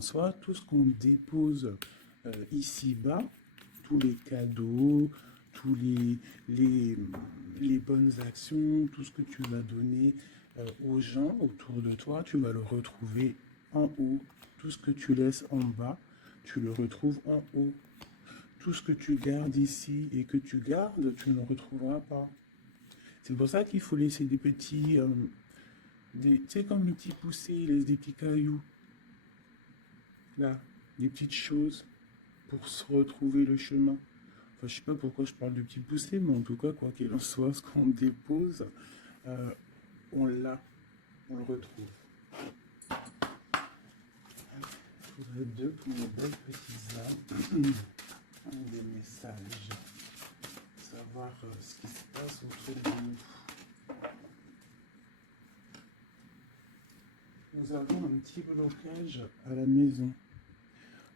soit, tout ce qu'on dépose ici-bas, tous les cadeaux, tous les bonnes actions, tout ce que tu vas donner aux gens autour de toi, tu vas le retrouver en haut. Tout ce que tu laisses en bas, tu le retrouves en haut. Tout ce que tu gardes ici et que tu gardes, tu ne le retrouveras pas. C'est pour ça qu'il faut laisser des petits, tu sais, comme les petits poussés, il laisse des petits cailloux, là, des petites choses pour se retrouver le chemin. Enfin, je sais pas pourquoi je parle de petits poussés, mais en tout cas, quoi qu'il en soit, ce qu'on dépose, euh, on l'a, on le retrouve. Il faudrait deux pour mes belles petites âmes. Des messages, savoir ce qui se passe autour de nous. Nous avons un petit blocage à la maison.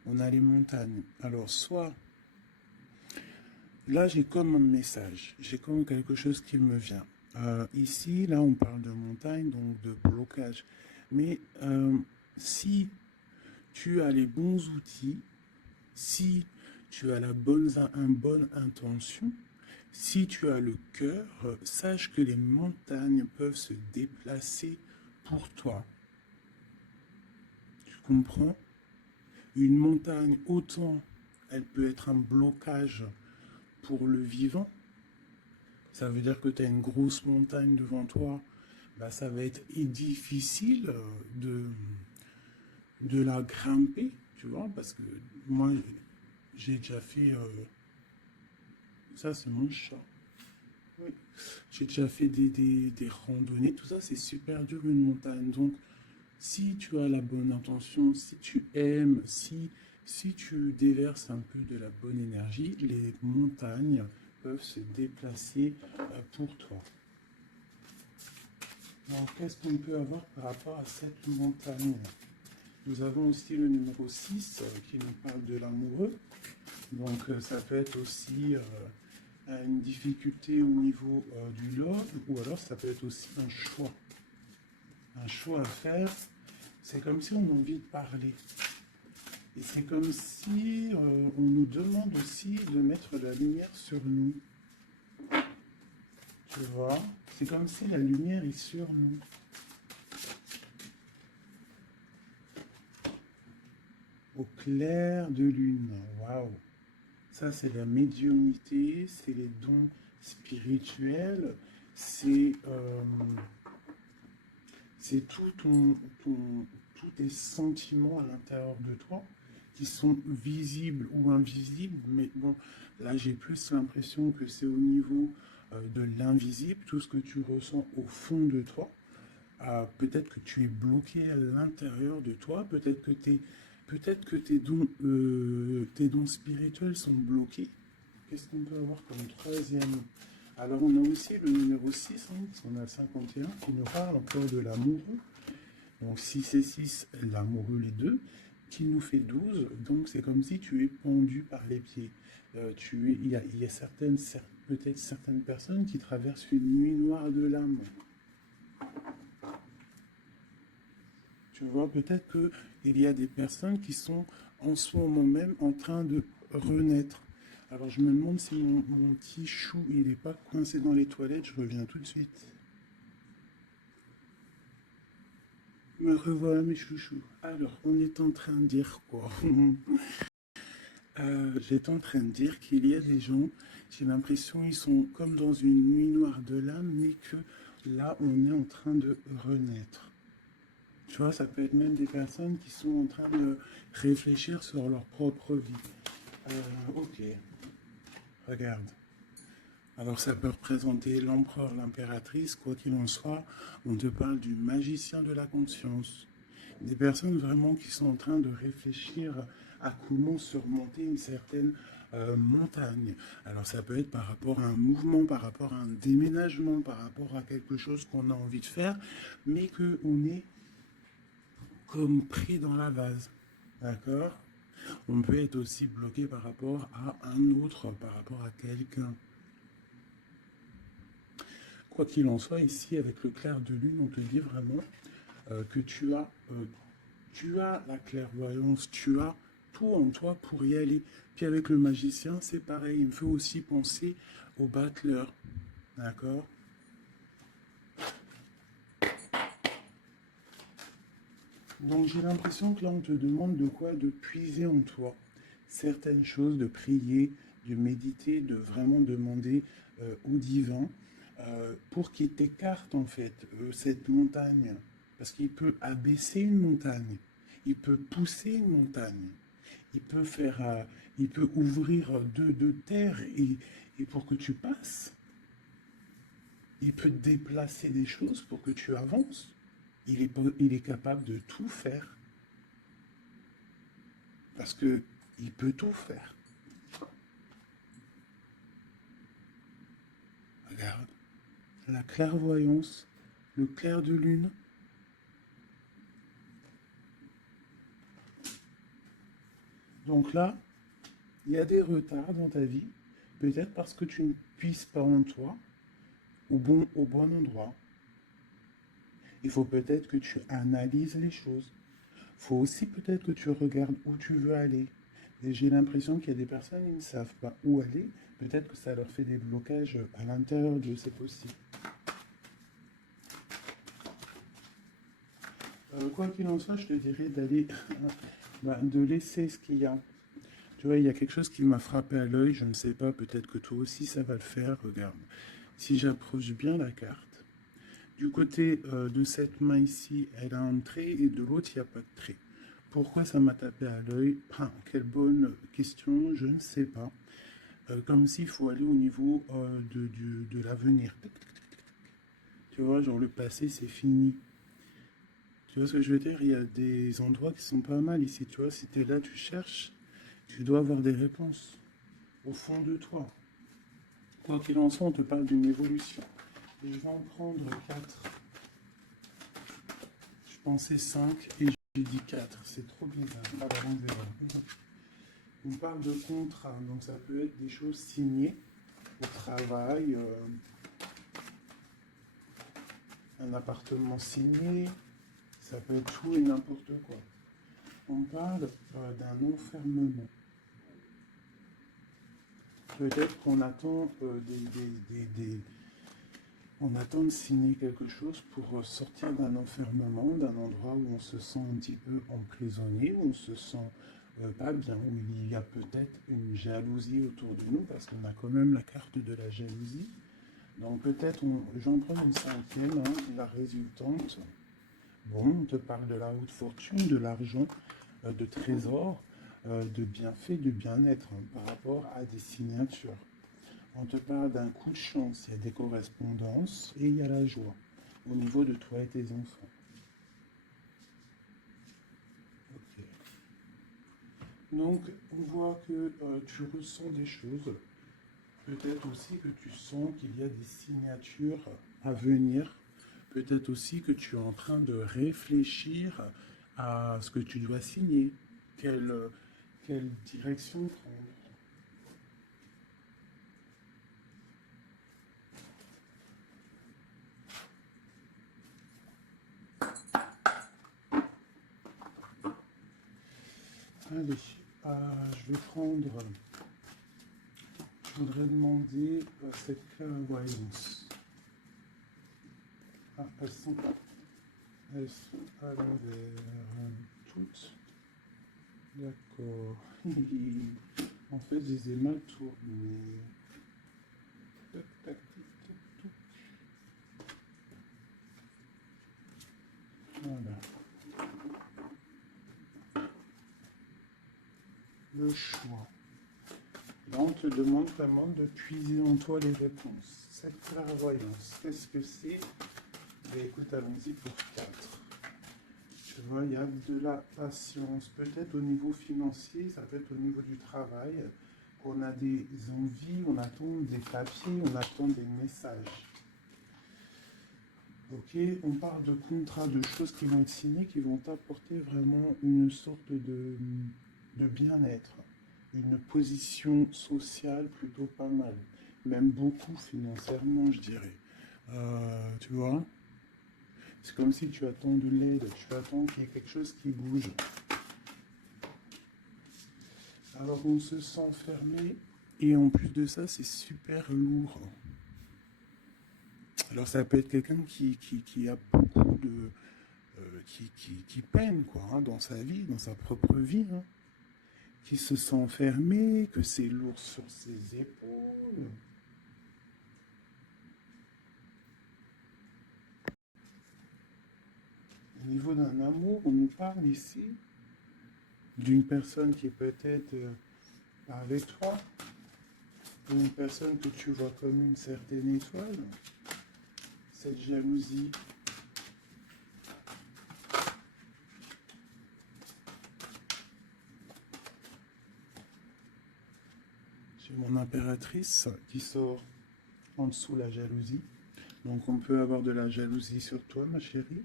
On a les montagnes. Alors, soit, là, j'ai comme un message, j'ai comme quelque chose qui me vient. Ici, là, on parle de montagne, donc de blocage. Mais si tu as les bons outils, si tu as une bonne intention, si tu as le cœur, sache que les montagnes peuvent se déplacer pour toi. Tu comprends? Une montagne, autant elle peut être un blocage pour le vivant. Ça veut dire que tu as une grosse montagne devant toi. Bah, ça va être difficile de la grimper, tu vois, parce que moi, j'ai déjà fait... ça, c'est mon chat. Oui. J'ai déjà fait des randonnées, tout ça, c'est super dur une montagne. Donc, si tu as la bonne intention, si tu aimes, si tu déverses un peu de la bonne énergie, les montagnes peuvent se déplacer pour toi. Donc, qu'est-ce qu'on peut avoir par rapport à cette montagne? Nous avons aussi le numéro 6 qui nous parle de l'amoureux. Donc, ça peut être aussi une difficulté au niveau du love, ou alors ça peut être aussi un choix. Un choix à faire. C'est comme si on a envie de parler. Et c'est comme si on nous demande aussi de mettre la lumière sur nous. Tu vois? C'est comme si la lumière est sur nous. Au clair de lune. Waouh! Ça, c'est la médiumnité, c'est les dons spirituels, c'est tous tes sentiments à l'intérieur de toi qui sont visibles ou invisibles. Mais bon, là, j'ai plus l'impression que c'est au niveau de l'invisible, tout ce que tu ressens au fond de toi. Peut-être que tu es bloqué à l'intérieur de toi, peut-être que tes dons spirituels sont bloqués. Qu'est-ce qu'on peut avoir comme troisième? Alors on a aussi le numéro 6, hein, on a le 51 qui nous parle encore de l'amoureux. Donc 6 et 6, l'amoureux les deux, qui nous fait 12. Donc c'est comme si tu es pendu par les pieds. Il y a peut-être certaines personnes qui traversent une nuit noire de l'âme. Tu vois, peut-être qu'il y a des personnes qui sont en ce moment même en train de renaître. Alors je me demande si mon petit chou, il n'est pas coincé dans les toilettes, je reviens tout de suite. Me revoilà mes chouchous. Alors, on est en train de dire quoi? J'étais en train de dire qu'il y a des gens, j'ai l'impression ils sont comme dans une nuit noire de l'âme, mais que là, on est en train de renaître. Tu vois, ça peut être même des personnes qui sont en train de réfléchir sur leur propre vie. Ok, regarde. Alors ça peut représenter l'empereur, l'impératrice, quoi qu'il en soit, on te parle du magicien de la conscience. Des personnes vraiment qui sont en train de réfléchir à comment surmonter une certaine montagne. Alors ça peut être par rapport à un mouvement, par rapport à un déménagement, par rapport à quelque chose qu'on a envie de faire, mais qu'on est comme pris dans la vase. D'accord? On peut être aussi bloqué par rapport à un autre, par rapport à quelqu'un. Quoi qu'il en soit, ici, avec le clair de lune, on te dit vraiment que Tu as la clairvoyance, tu as tout en toi pour y aller. Puis avec le magicien, c'est pareil. Il me fait aussi penser au battleur. D'accord? Donc j'ai l'impression que là, on te demande de quoi? De puiser en toi certaines choses, de prier, de méditer, de vraiment demander au divin pour qu'il t'écarte en fait cette montagne. Parce qu'il peut abaisser une montagne, il peut pousser une montagne, il peut faire, il peut ouvrir deux terres et pour que tu passes, il peut déplacer des choses pour que tu avances. Il est capable de tout faire parce que il peut tout faire. Regarde, la clairvoyance, le clair de lune. Donc là, il y a des retards dans ta vie, peut-être parce que tu ne puisses pas en toi au bon endroit. Il faut peut-être que tu analyses les choses. Il faut aussi peut-être que tu regardes où tu veux aller. Et j'ai l'impression qu'il y a des personnes qui ne savent pas où aller. Peut-être que ça leur fait des blocages à l'intérieur de c'est possible. Quoi qu'il en soit, je te dirais d'aller, de laisser ce qu'il y a. Tu vois, il y a quelque chose qui m'a frappé à l'œil, je ne sais pas, peut-être que toi aussi ça va le faire, regarde. Si j'approche bien la carte, du côté de cette main ici, elle a un trait et de l'autre, il n'y a pas de trait. Pourquoi ça m'a tapé à l'œil? Quelle bonne question, je ne sais pas. Comme s'il faut aller au niveau de l'avenir. Tu vois, genre le passé, c'est fini. Tu vois ce que je veux dire? Il y a des endroits qui sont pas mal ici. Tu vois, si tu es là, tu cherches, tu dois avoir des réponses au fond de toi. Quoi qu'il en soit, on te parle d'une évolution. Et je vais en prendre 4. Je pensais 5 et j'ai dit 4. C'est trop bizarre. Ah, bah, on verra. On parle de contrat, donc ça peut être des choses signées au travail, un appartement signé, ça peut être tout et n'importe quoi. On parle d'un enfermement. Peut-être qu'on attend on attend de signer quelque chose pour sortir d'un enfermement, d'un endroit où on se sent un petit peu emprisonné, où on se sent pas bien, où il y a peut-être une jalousie autour de nous, parce qu'on a quand même la carte de la jalousie. Donc peut-être, j'en prends une cinquième, hein, la résultante. Bon, on te parle de la haute fortune, de l'argent, de trésors, de bienfaits, de bien-être hein, par rapport à des signatures. On te parle d'un coup de chance, il y a des correspondances et il y a la joie au niveau de toi et tes enfants. Ok. Donc, on voit que tu ressens des choses. Peut-être aussi que tu sens qu'il y a des signatures à venir. Peut-être aussi que tu es en train de réfléchir à ce que tu dois signer. Quelle direction prendre. Allez, je vais prendre. Je voudrais demander cette clairvoyance. Ah, elles sont à l'envers toutes. D'accord. En fait, je les ai mal tournées. Tac, tac, tic, tac, tac. Voilà. Le choix. Là, on te demande vraiment de puiser en toi les réponses. Cette clairvoyance, qu'est-ce que c'est? Écoute, allons-y pour 4. Tu vois, il y a de la patience. Peut-être au niveau financier, ça peut être au niveau du travail. On a des envies, on attend des papiers, on attend des messages. Ok, on parle de contrats, de choses qui vont être signées, qui vont apporter vraiment une sorte de bien-être, une position sociale plutôt pas mal, même beaucoup financièrement, je dirais. Tu vois, C'est comme si tu attends de l'aide, tu attends qu'il y ait quelque chose qui bouge. Alors on se sent fermé et en plus de ça, c'est super lourd. Alors ça peut être quelqu'un qui a beaucoup de... qui peine quoi, hein, dans sa vie, dans sa propre vie, hein, qui se sent fermé, que c'est lourd sur ses épaules. Au niveau d'un amour, on nous parle ici d'une personne qui est peut-être avec toi, ou une personne que tu vois comme une certaine étoile. Cette jalousie, j'ai mon impératrice qui sort en dessous la jalousie. Donc on peut avoir de la jalousie sur toi, ma chérie.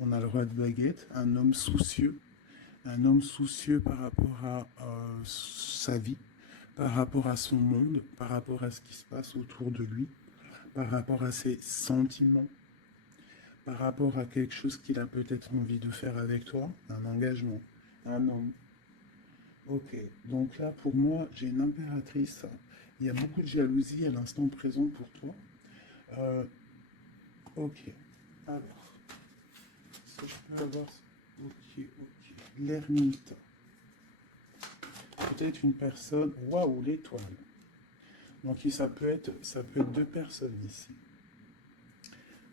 On a le roi de baguette, un homme soucieux. Un homme soucieux par rapport à sa vie, par rapport à son monde, par rapport à ce qui se passe autour de lui, par rapport à ses sentiments, par rapport à quelque chose qu'il a peut-être envie de faire avec toi, un engagement, un homme. Ok, donc là pour moi j'ai une impératrice. Il y a beaucoup de jalousie à l'instant présent pour toi. Euh, ok, alors, est-ce que je peux avoir... Ok, ok, l'ermite. Peut-être une personne... Waouh, l'étoile. Donc ça peut être deux personnes ici.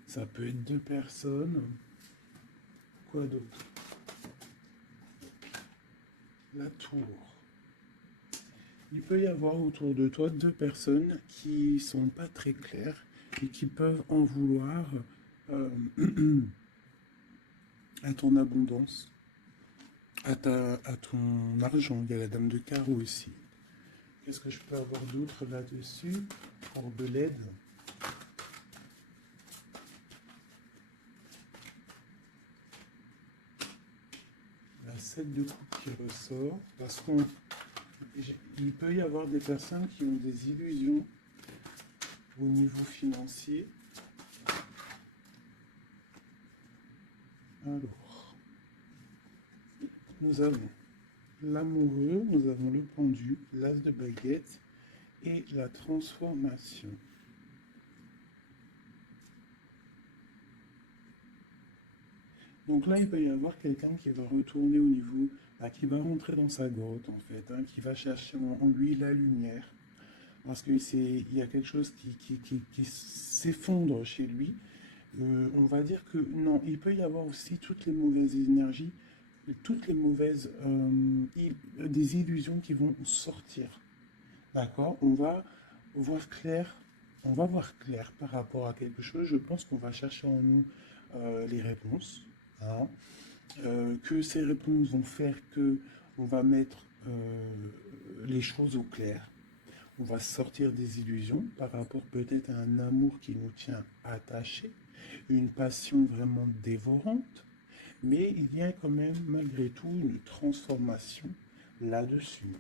Ça peut être deux personnes. Quoi d'autre? La tour. Il peut y avoir autour de toi deux personnes qui sont pas très claires et qui peuvent en vouloir euh, à ton abondance, à ton argent. Il y a la dame de carreau ici. Qu'est-ce que je peux avoir d'autre là-dessus pour de l'aide? La 7 de coupe qui ressort, parce qu'il peut y avoir des personnes qui ont des illusions au niveau financier. Alors, nous avons l'amoureux, nous avons le pendu, l'as de baguette et la transformation. Donc là, il peut y avoir quelqu'un qui va retourner au niveau, qui va rentrer dans sa grotte en fait, hein, qui va chercher en lui la lumière. Parce qu'il y a quelque chose qui s'effondre chez lui. On va dire que non, il peut y avoir aussi toutes les mauvaises énergies, toutes les mauvaises des illusions qui vont sortir. D'accord? Voir clair, on va voir clair par rapport à quelque chose. Je pense qu'on va chercher en nous les réponses, hein. Que ces réponses vont faire que on va mettre les choses au clair. On va sortir des illusions par rapport peut-être à un amour qui nous tient attachés, une passion vraiment dévorante, mais il y a quand même malgré tout une transformation là-dessus.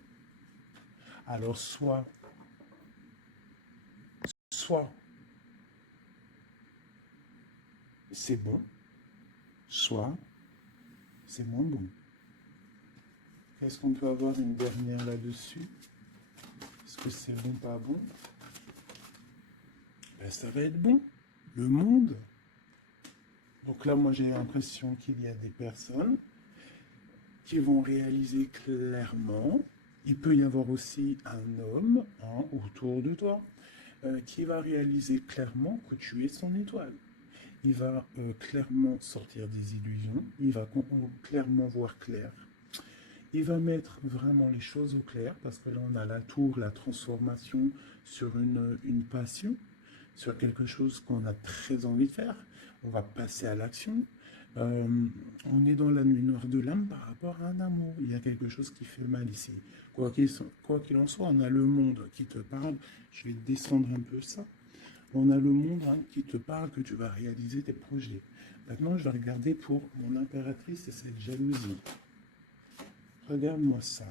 Alors soit c'est bon, soit c'est moins bon. Est-ce qu'on peut avoir une dernière là-dessus? Est-ce que c'est bon, pas bon? Ben, ça va être bon. Le monde. Donc là, moi, j'ai l'impression qu'il y a des personnes qui vont réaliser clairement. Il peut y avoir aussi un homme, hein, autour de toi qui va réaliser clairement que tu es son étoile. Il va clairement sortir des illusions. Il va clairement voir clair. Il va mettre vraiment les choses au clair parce que là on a la tour, la transformation sur une passion, sur quelque chose qu'on a très envie de faire. On va passer à l'action. Euh, on est dans la nuit noire de l'âme par rapport à un amour. Il y a quelque chose qui fait mal ici. Quoi qu'il en soit, on a le monde qui te parle. Je vais descendre un peu ça. On a le monde, hein, qui te parle que tu vas réaliser tes projets. Maintenant, je vais regarder pour mon impératrice et cette jalousie. Regarde-moi ça.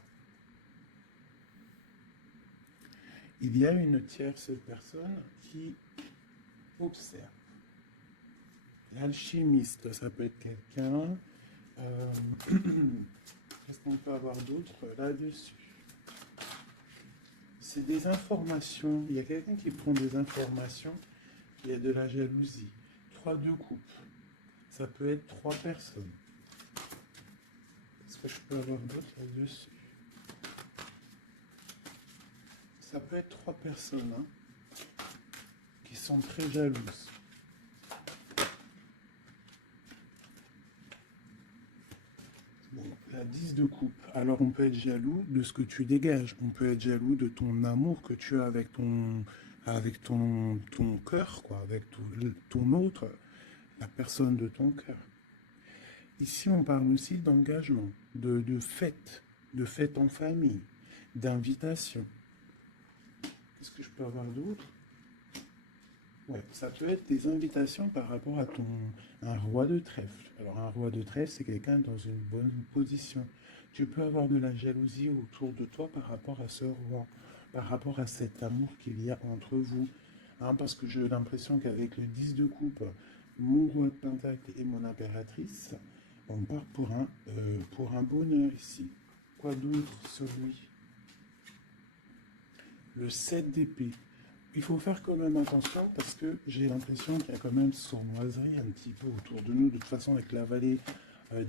Il y a une tierce personne qui observe. L'alchimiste, ça peut être quelqu'un. euh, Qu'est-ce qu'on peut avoir d'autre là-dessus? C'est des informations. Il y a quelqu'un qui prend des informations. Il y a de la jalousie. 3 de coupe. Ça peut être 3 personnes. Est-ce que je peux avoir d'autres là-dessus? Ça peut être 3 personnes hein, qui sont très jalouses. Bon, la 10 de coupe. Alors on peut être jaloux de ce que tu dégages. On peut être jaloux de ton amour que tu as avec ton cœur, quoi, avec ton autre, la personne de ton cœur. Ici, on parle aussi d'engagement, de fête en famille, d'invitation. Qu'est-ce que je peux avoir d'autre? Ouais, ça peut être des invitations par rapport à un roi de trèfle. Alors, un roi de trèfle, c'est quelqu'un dans une bonne position. Tu peux avoir de la jalousie autour de toi par rapport à ce roi, par rapport à cet amour qu'il y a entre vous. Hein, parce que j'ai l'impression qu'avec le 10 de coupe, mon roi de pentacle et mon impératrice, on part pour un bonheur ici. Quoi d'autre sur lui? Le 7 d'épée. Il faut faire quand même attention parce que j'ai l'impression qu'il y a quand même sournoiserie un petit peu autour de nous. De toute façon, avec la vallée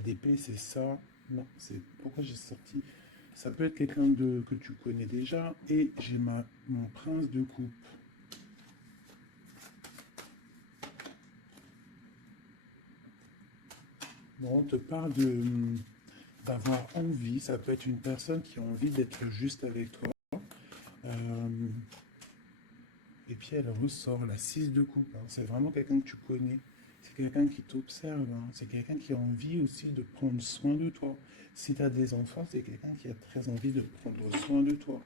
d'épée, c'est ça. Non, c'est pourquoi j'ai sorti. Ça peut être quelqu'un que tu connais déjà. Et j'ai mon prince de coupe. Bon, on te parle d'avoir envie. Ça peut être une personne qui a envie d'être juste avec toi. Euh, et puis elle ressort la 6 de coupe. Hein. C'est vraiment quelqu'un que tu connais. C'est quelqu'un qui t'observe. Hein. C'est quelqu'un qui a envie aussi de prendre soin de toi. Si tu as des enfants, c'est quelqu'un qui a très envie de prendre soin de toi.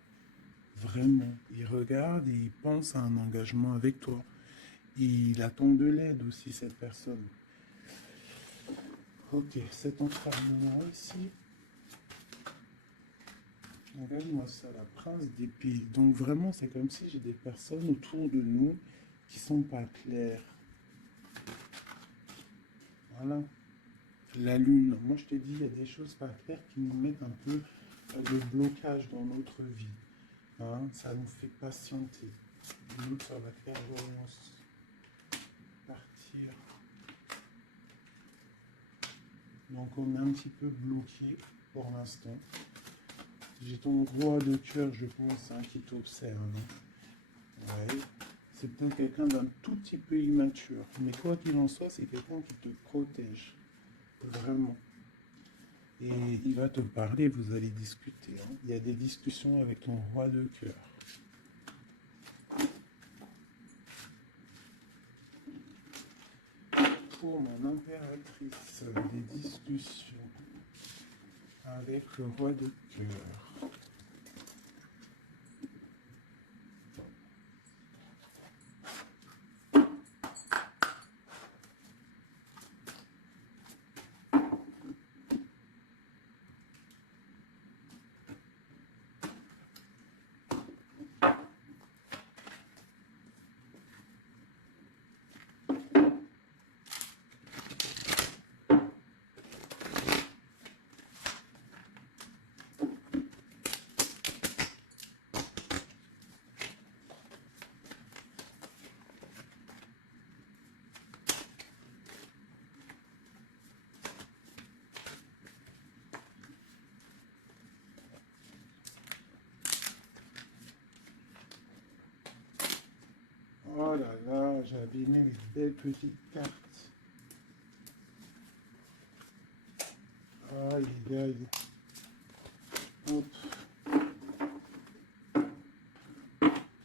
Vraiment. Il regarde et il pense à un engagement avec toi. Il attend de l'aide aussi, cette personne. Ok, cet enfermement ici. Regarde-moi ça, la prince d'épée. Donc vraiment, c'est comme si j'ai des personnes autour de nous qui sont pas claires. Voilà. La lune. Moi, je te dis, il y a des choses pas claires qui nous mettent un peu de blocage dans notre vie. Hein, ça nous fait patienter. Nous, sur la clairvoyance. Partir. Donc, on est un petit peu bloqué pour l'instant. J'ai ton roi de cœur, je pense, hein, qui t'observe. Hein. Ouais. C'est peut-être quelqu'un d'un tout petit peu immature. Mais quoi qu'il en soit, c'est quelqu'un qui te protège. Vraiment. Et il va te parler, vous allez discuter. Hein. Il y a des discussions avec ton roi de cœur. Pour mon impératrice, des discussions avec le roi de cœur. Oh là là, j'ai abîmé les belles petites cartes. Aïe, aïe. Hop.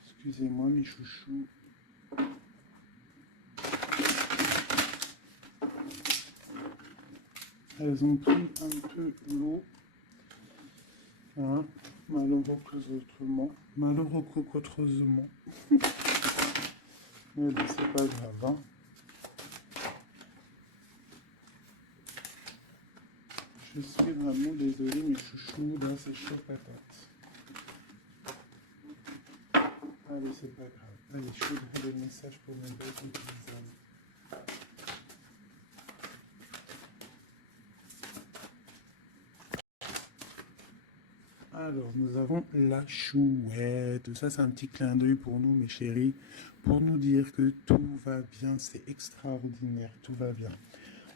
Excusez-moi, mes chouchous. Elles ont pris un peu l'eau. Hein, malheureusement. Malheureusement. Mais bon, c'est pas grave. Hein. Je suis vraiment désolé, mes chouchous. Là, c'est chaud patate. Allez, c'est pas grave. Allez, je voudrais des messages pour mes belles petites âmes. Alors, nous avons la chouette. Ça, c'est un petit clin d'œil pour nous, mes chéris, pour nous dire que tout va bien. C'est extraordinaire, tout va bien.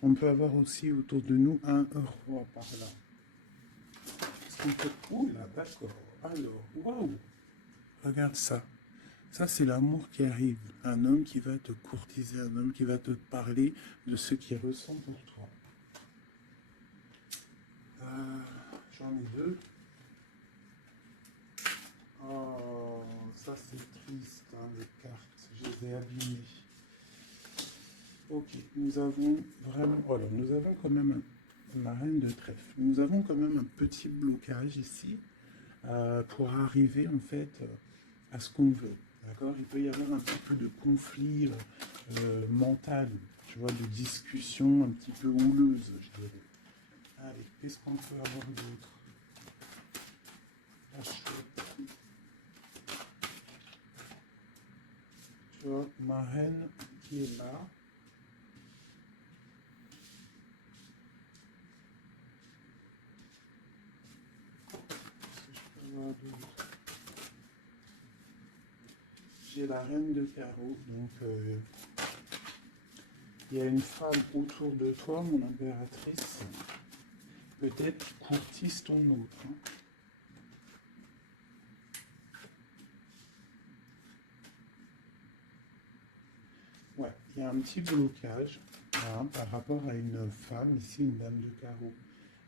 On peut avoir aussi autour de nous un roi par là. Est-ce qu'on peut... Ouh là, d'accord. Alors, waouh. Regarde ça. Ça, c'est l'amour qui arrive. Un homme qui va te courtiser, un homme qui va te parler de ce qu'il ressent pour toi. J'en ai deux. Oh, ça c'est triste, hein, les cartes. Je les ai abîmées. Ok, nous avons vraiment... Voilà, nous avons quand même la reine de trèfle. Nous avons quand même un petit blocage ici pour arriver en fait à ce qu'on veut. D'accord. Il peut y avoir un petit peu de conflit mental, tu vois, de discussion un petit peu houleuse, je dirais. Allez, qu'est-ce qu'on peut avoir d'autre? La chouette. Tu vois, ma reine qui est là. J'ai la reine de carreau, donc il y a une femme autour de toi, mon impératrice, peut-être qui courtise ton autre. Hein. Ouais, il y a un petit blocage hein, par rapport à une femme, ici une dame de carreau.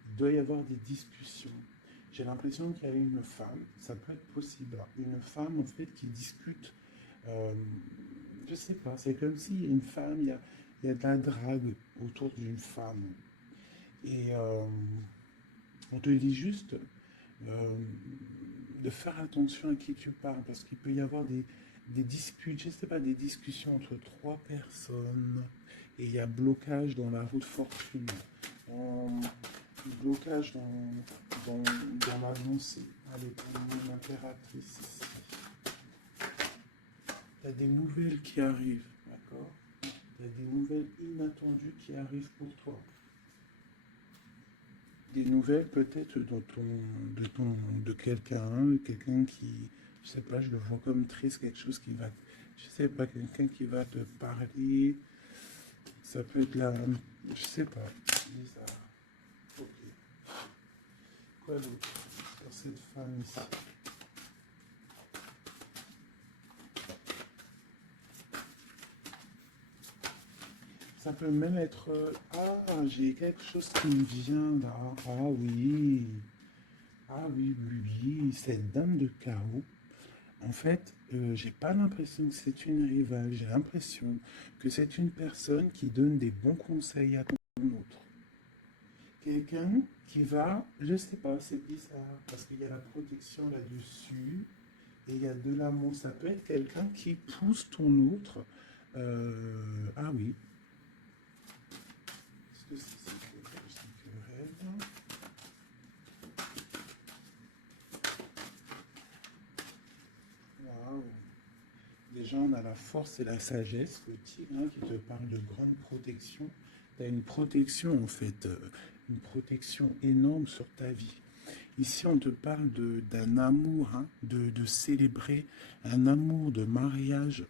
Il doit y avoir des discussions. J'ai l'impression qu'il y a une femme, ça peut être possible, une femme en fait qui discute, je sais pas, c'est comme s'il y a une femme, il y a de la drague autour d'une femme. Et on te dit juste de faire attention à qui tu parles, parce qu'il peut y avoir des disputes, je sais pas, des discussions entre trois personnes, et il y a blocage dans la route fortune. Blocage dans l'avancée. Allez, pour mon impératrice ici. Il y a des nouvelles qui arrivent, d'accord? Il y a des nouvelles inattendues qui arrivent pour toi. Des nouvelles peut-être de quelqu'un qui, je sais pas, je le vois comme triste, quelque chose qui va, je sais pas, quelqu'un qui va te parler. Ça peut être là, je sais pas, bizarre. Ok. Quoi d'autre pour cette femme ici? Ça peut même être... ah, j'ai quelque chose qui me vient là. Ah oui. Ah oui, oui, oui. Cette dame de carreau, en fait, j'ai pas l'impression que c'est une rivale. J'ai l'impression que c'est une personne qui donne des bons conseils à ton autre. Quelqu'un qui va... Je sais pas, c'est bizarre. Parce qu'il y a la protection là-dessus. Et il y a de l'amour. Ça peut être quelqu'un qui pousse ton autre. Ah oui. Est-ce que c'est querelle? Waouh. Déjà, on a la force et la sagesse, le tigre hein, qui te parle de grande protection. Tu as une protection, en fait, une protection énorme sur ta vie. Ici, on te parle d'un amour, hein, de célébrer un amour de mariage,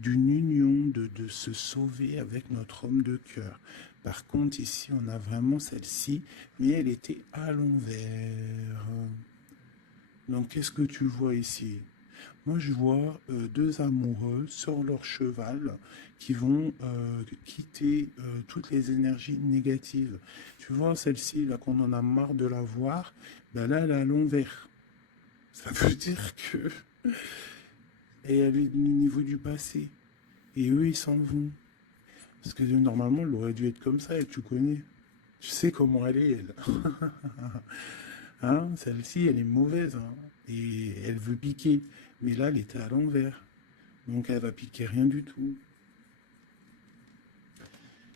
d'une union, de se sauver avec notre homme de cœur. Par contre, ici, on a vraiment celle-ci, mais elle était à l'envers. Donc, qu'est-ce que tu vois ici? Moi, je vois deux amoureux sur leur cheval qui vont quitter toutes les énergies négatives. Tu vois, celle-ci, là, qu'on en a marre de la voir, ben là, elle est à l'envers. Ça veut dire que... Et elle est au niveau du passé. Et eux, ils s'en vont. Parce que normalement, elle aurait dû être comme ça, et tu connais. Tu sais comment elle est, elle. Hein, celle-ci, elle est mauvaise. Hein, et elle veut piquer. Mais là, elle était à l'envers. Donc elle va piquer rien du tout.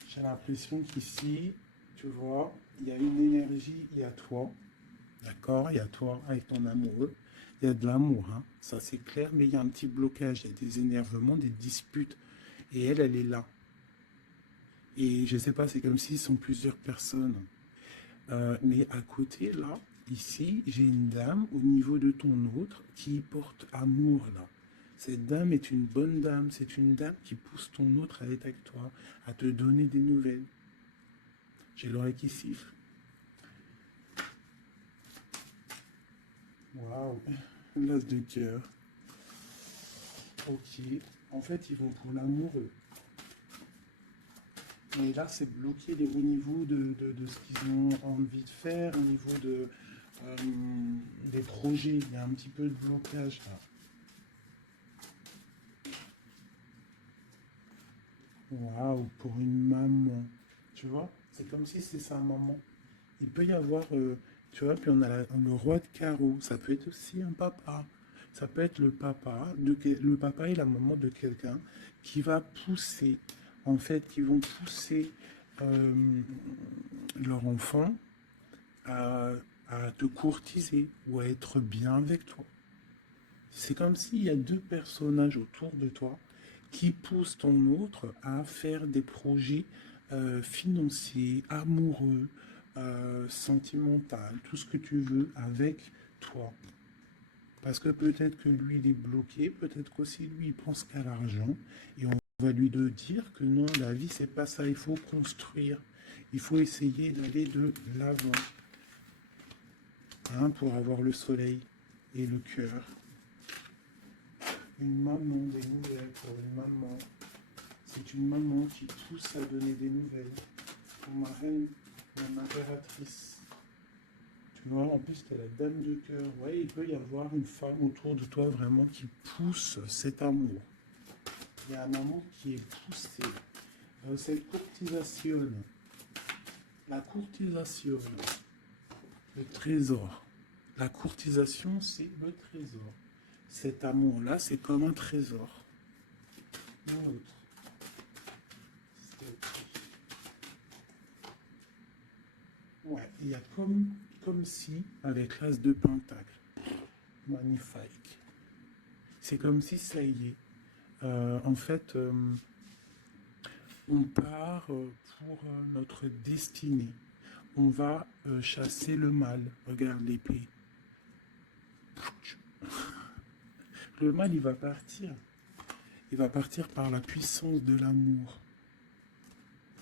J'ai l'impression qu'ici, tu vois, il y a une énergie, il y a toi, d'accord? Il y a toi avec ton amoureux. Il y a de l'amour, hein? Ça c'est clair, mais il y a un petit blocage, il y a des énervements, des disputes. Et elle est là. Et je sais pas, c'est comme s'ils sont plusieurs personnes. Mais à côté, là, ici, j'ai une dame au niveau de ton autre qui porte amour là. Cette dame est une bonne dame, c'est une dame qui pousse ton autre à être avec toi, à te donner des nouvelles. J'ai l'oreille qui siffle. Waouh, l'as de cœur. Ok, en fait, ils vont pour l'amoureux. Mais là, c'est bloqué au niveau de ce qu'ils ont envie de faire, au niveau euh, des projets. Il y a un petit peu de blocage là. Waouh, pour une maman. Tu vois, c'est comme si c'est sa maman. Il peut y avoir, tu vois, puis on a le roi de carreau. Ça peut être aussi un papa. Ça peut être le papa, le papa et la maman de quelqu'un qui va pousser, en fait, qui vont pousser euh, leur enfant à, à te courtiser ou à être bien avec toi. C'est comme s'il y a deux personnages autour de toi qui poussent ton autre à faire des projets financiers, amoureux, sentimentaux, tout ce que tu veux avec toi. Parce que peut-être que lui, il est bloqué, peut-être qu'aussi lui, il pense qu'à l'argent. Et on va lui dire que non, la vie, c'est pas ça. Il faut construire. Il faut essayer d'aller de l'avant, hein, pour avoir le soleil et le cœur. Une maman, des nouvelles pour une maman. C'est une maman qui pousse à donner des nouvelles. Pour ma reine, mon impératrice. Tu vois, en plus, tu es la dame de cœur. Ouais, il peut y avoir une femme autour de toi vraiment qui pousse cet amour. Il y a un amour qui est poussé. Cette courtisation. La courtisation. Le trésor. La courtisation, c'est le trésor. Cet amour-là, c'est comme un trésor. L'autre. Ouais, il y a comme si, avec l'as de pentacle, magnifique. C'est comme si ça y est. En fait, on part pour notre destinée. On va chasser le mal. Regarde l'épée. Le mal, il va partir. Il va partir par la puissance de l'amour.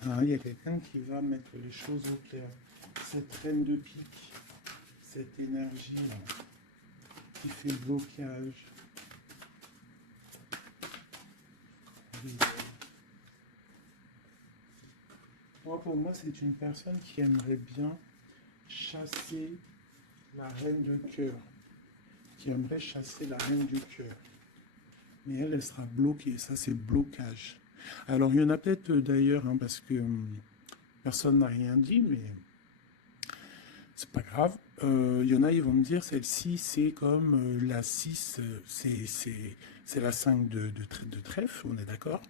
Ah, il y a quelqu'un qui va mettre les choses au clair. Cette reine de pique, cette énergie-là, qui fait blocage. Moi, pour moi, c'est une personne qui aimerait bien chasser la reine de cœur. Qui aimerait chasser la reine du cœur. Mais elle sera bloquée. Ça, c'est blocage. Alors, il y en a peut-être d'ailleurs, hein, parce que personne n'a rien dit, mais c'est pas grave. Il y en a, ils vont me dire, celle-ci, c'est comme la 6, c'est la 5 de trèfle, on est d'accord.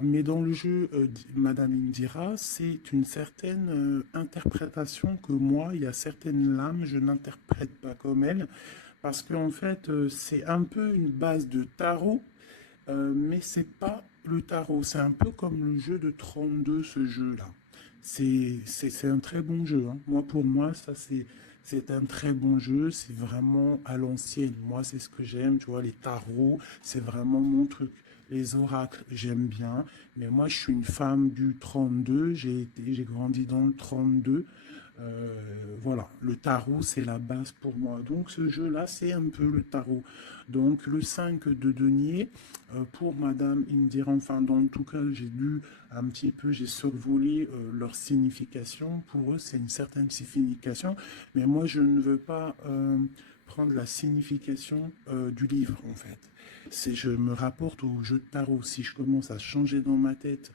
Mais dans le jeu, Madame Indira, c'est une certaine interprétation que moi, il y a certaines lames, je n'interprète pas comme elle, parce qu'en fait, c'est un peu une base de tarot, mais c'est pas le tarot. C'est un peu comme le jeu de 32, ce jeu-là. C'est un très bon jeu, hein. Moi, pour moi, ça, c'est un très bon jeu. C'est vraiment à l'ancienne. Moi, c'est ce que j'aime. Tu vois, les tarots, c'est vraiment mon truc. Les oracles, j'aime bien. Mais moi, je suis une femme du 32. J'ai grandi dans le 32. Voilà, le tarot, c'est la base pour moi. Donc, ce jeu-là, c'est un peu le tarot. Donc, le 5 de denier, pour Madame Indira, enfin, dans tout cas, j'ai lu un petit peu, j'ai survolé leur signification. Pour eux, c'est une certaine signification. Mais moi, je ne veux pas prendre la signification du livre, en fait. Je me rapporte au jeu de tarot. Si je commence à changer dans ma tête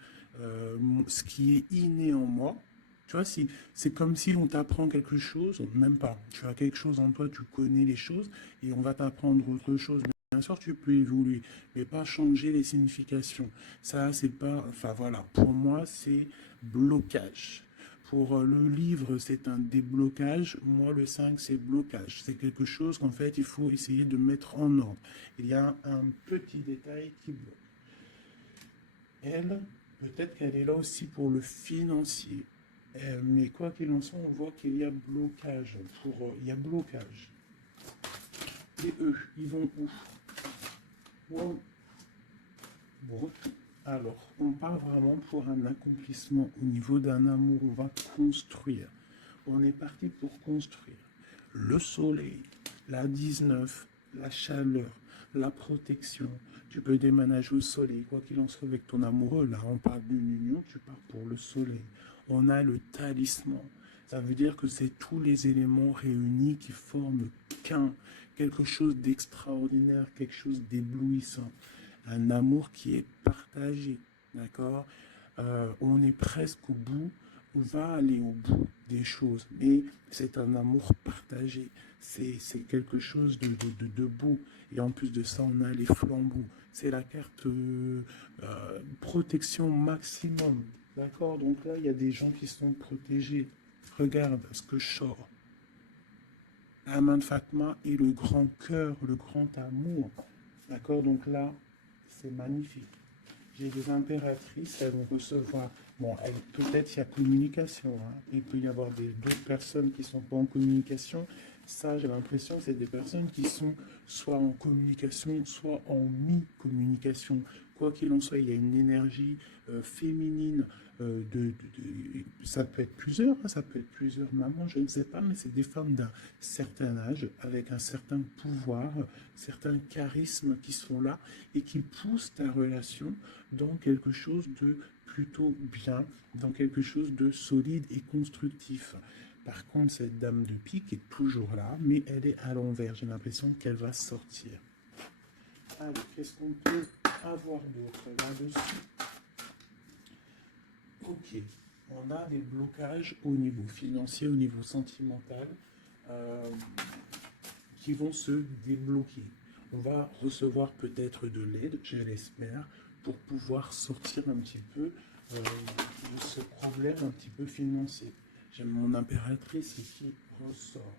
ce qui est inné en moi, tu vois, si, c'est comme si on t'apprend quelque chose, même pas. Tu as quelque chose en toi, tu connais les choses, et on va t'apprendre autre chose. Bien sûr, tu peux évoluer, mais pas changer les significations. Ça, c'est pas. Enfin, voilà. Pour moi, c'est blocage. Pour le livre, c'est un déblocage. Moi, le 5, c'est blocage. C'est quelque chose qu'en fait, il faut essayer de mettre en ordre. Il y a un petit détail qui bloque. Elle, peut-être qu'elle est là aussi pour le financier. Mais quoi qu'il en soit, on voit qu'il y a blocage. Il y a blocage. Et eux, ils vont où? Bon, bon. Alors, on part vraiment pour un accomplissement au niveau d'un amour. On va construire. On est parti pour construire. Le soleil, la 19, la chaleur, la protection. Tu peux déménager au soleil, quoi qu'il en soit avec ton amoureux. Là, on parle d'une union, tu pars pour le soleil. On a le talisman. Ça veut dire que c'est tous les éléments réunis qui forment quelque chose d'extraordinaire, quelque chose d'éblouissant. Un amour qui est partagé, d'accord? On est presque au bout, on va aller au bout des choses, mais c'est un amour partagé, c'est quelque chose de beau. Et en plus de ça, on a les flambeaux. C'est la carte protection maximum, d'accord? Donc là, il y a des gens qui sont protégés. Regarde ce que je sors. Aman Fatma et le grand cœur, le grand amour. D'accord? Donc là, c'est magnifique. J'ai des impératrices, elles vont recevoir. Bon, peut-être il y a communication. Hein. Il peut y avoir d'autres personnes qui ne sont pas en communication. Ça, j'ai l'impression que c'est des personnes qui sont soit en communication, soit en mi-communication. Quoi qu'il en soit, il y a une énergie féminine. Ça peut être plusieurs, hein, ça peut être plusieurs mamans, je ne sais pas, mais c'est des femmes d'un certain âge, avec un certain pouvoir, certains charismes qui sont là et qui poussent ta relation dans quelque chose de plutôt bien, dans quelque chose de solide et constructif. Par contre, cette dame de pique est toujours là, mais elle est à l'envers. J'ai l'impression qu'elle va sortir. Alors, qu'est-ce qu'on peut avoir d'autre là-dessus? Ok, on a des blocages au niveau financier, au niveau sentimental, euh, qui vont se débloquer. On va recevoir peut-être de l'aide, je l'espère, pour pouvoir sortir un petit peu de ce problème un petit peu financier. J'ai mon impératrice qui ressort.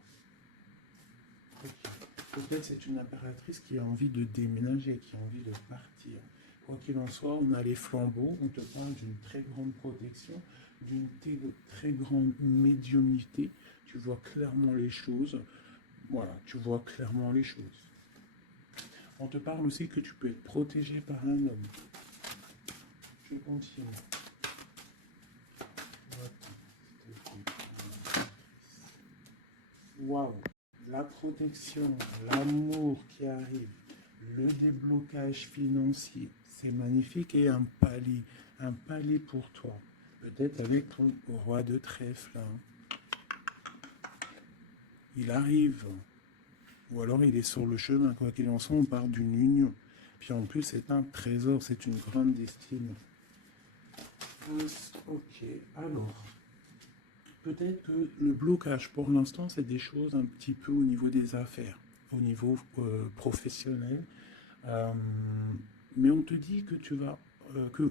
Okay. Peut-être c'est une impératrice qui a envie de déménager, qui a envie de partir. Quoi qu'il en soit, on a les flambeaux, on te parle d'une très grande protection, d'une très grande médiumnité. Tu vois clairement les choses. Voilà, tu vois clairement les choses. On te parle aussi que tu peux être protégé par un homme. Je continue. Waouh! La protection, l'amour qui arrive, le déblocage financier, c'est magnifique et un palier pour toi. Peut-être avec ton roi de trèfle. Hein. Il arrive, ou alors il est sur le chemin, quoi qu'il en soit, on part d'une union. Puis en plus, c'est un trésor, c'est une grande destinée. Ok, alors, peut-être que le blocage pour l'instant, c'est des choses un petit peu au niveau des affaires, au niveau professionnel. Mais on te dit que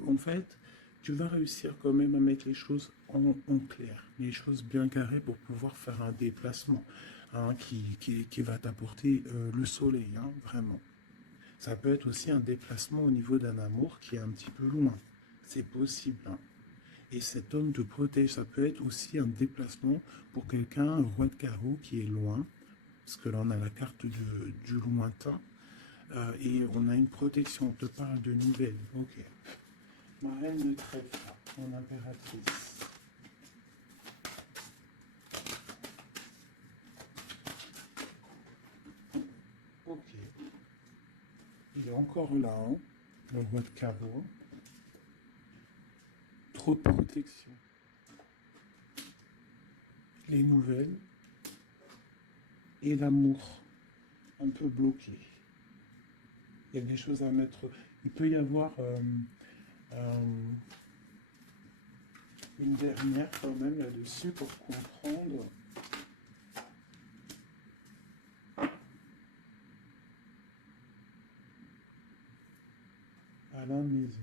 en fait, tu vas réussir quand même à mettre les choses en clair, les choses bien carrées pour pouvoir faire un déplacement hein, qui va t'apporter le soleil, hein, vraiment. Ça peut être aussi un déplacement au niveau d'un amour qui est un petit peu loin. C'est possible. Hein. Et cet homme te protège. Ça peut être aussi un déplacement pour quelqu'un, un roi de carreau qui est loin, parce que là on a la carte du lointain. Et on a une protection, on te parle de nouvelles. Ok. Ma reine de trèfle, mon impératrice. Ok. Il est encore là, hein, le roi de carreau. Trop de protection. Les nouvelles et l'amour un peu bloqué. Il y a des choses à mettre. Il peut y avoir une dernière quand même là-dessus pour comprendre. À la maison.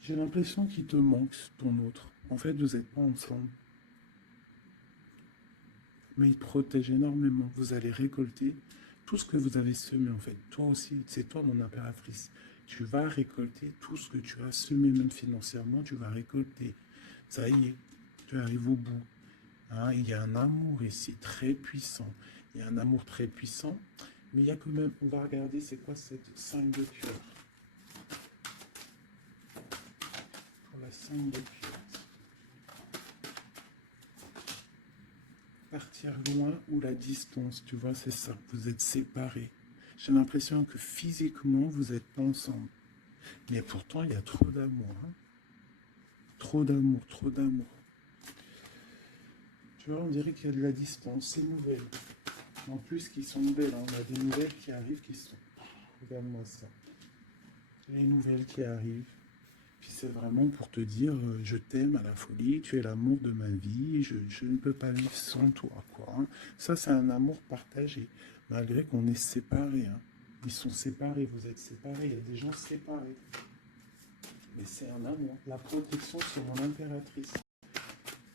J'ai l'impression qu'il te manque ton autre. En fait, vous n'êtes pas ensemble. Mais il te protège énormément. Vous allez récolter tout ce que vous avez semé en fait. Toi aussi, c'est toi mon impératrice. Tu vas récolter tout ce que tu as semé, même financièrement, tu vas récolter. Ça y est, tu arrives au bout. Hein, il y a un amour ici très puissant. Il y a un amour très puissant, mais il y a quand même, on va regarder c'est quoi cette 5 de cœur. Pour la 5 de cœur. Partir loin ou la distance, tu vois, c'est ça. Vous êtes séparés. J'ai l'impression que physiquement, vous êtes pas ensemble. Mais pourtant, il y a trop d'amour. Hein. Trop d'amour, trop d'amour. Tu vois, on dirait qu'il y a de la distance. C'est nouvelle. En plus, qui sont belles. Hein. On a des nouvelles qui arrivent qui sont... Regarde-moi ça. Les nouvelles qui arrivent. Puis c'est vraiment pour te dire, je t'aime à la folie, tu es l'amour de ma vie, je ne peux pas vivre sans toi, quoi. Hein. Ça, c'est un amour partagé, malgré qu'on est séparés. Hein. Ils sont séparés, vous êtes séparés, il y a des gens séparés. Mais c'est un amour. La protection sur mon impératrice.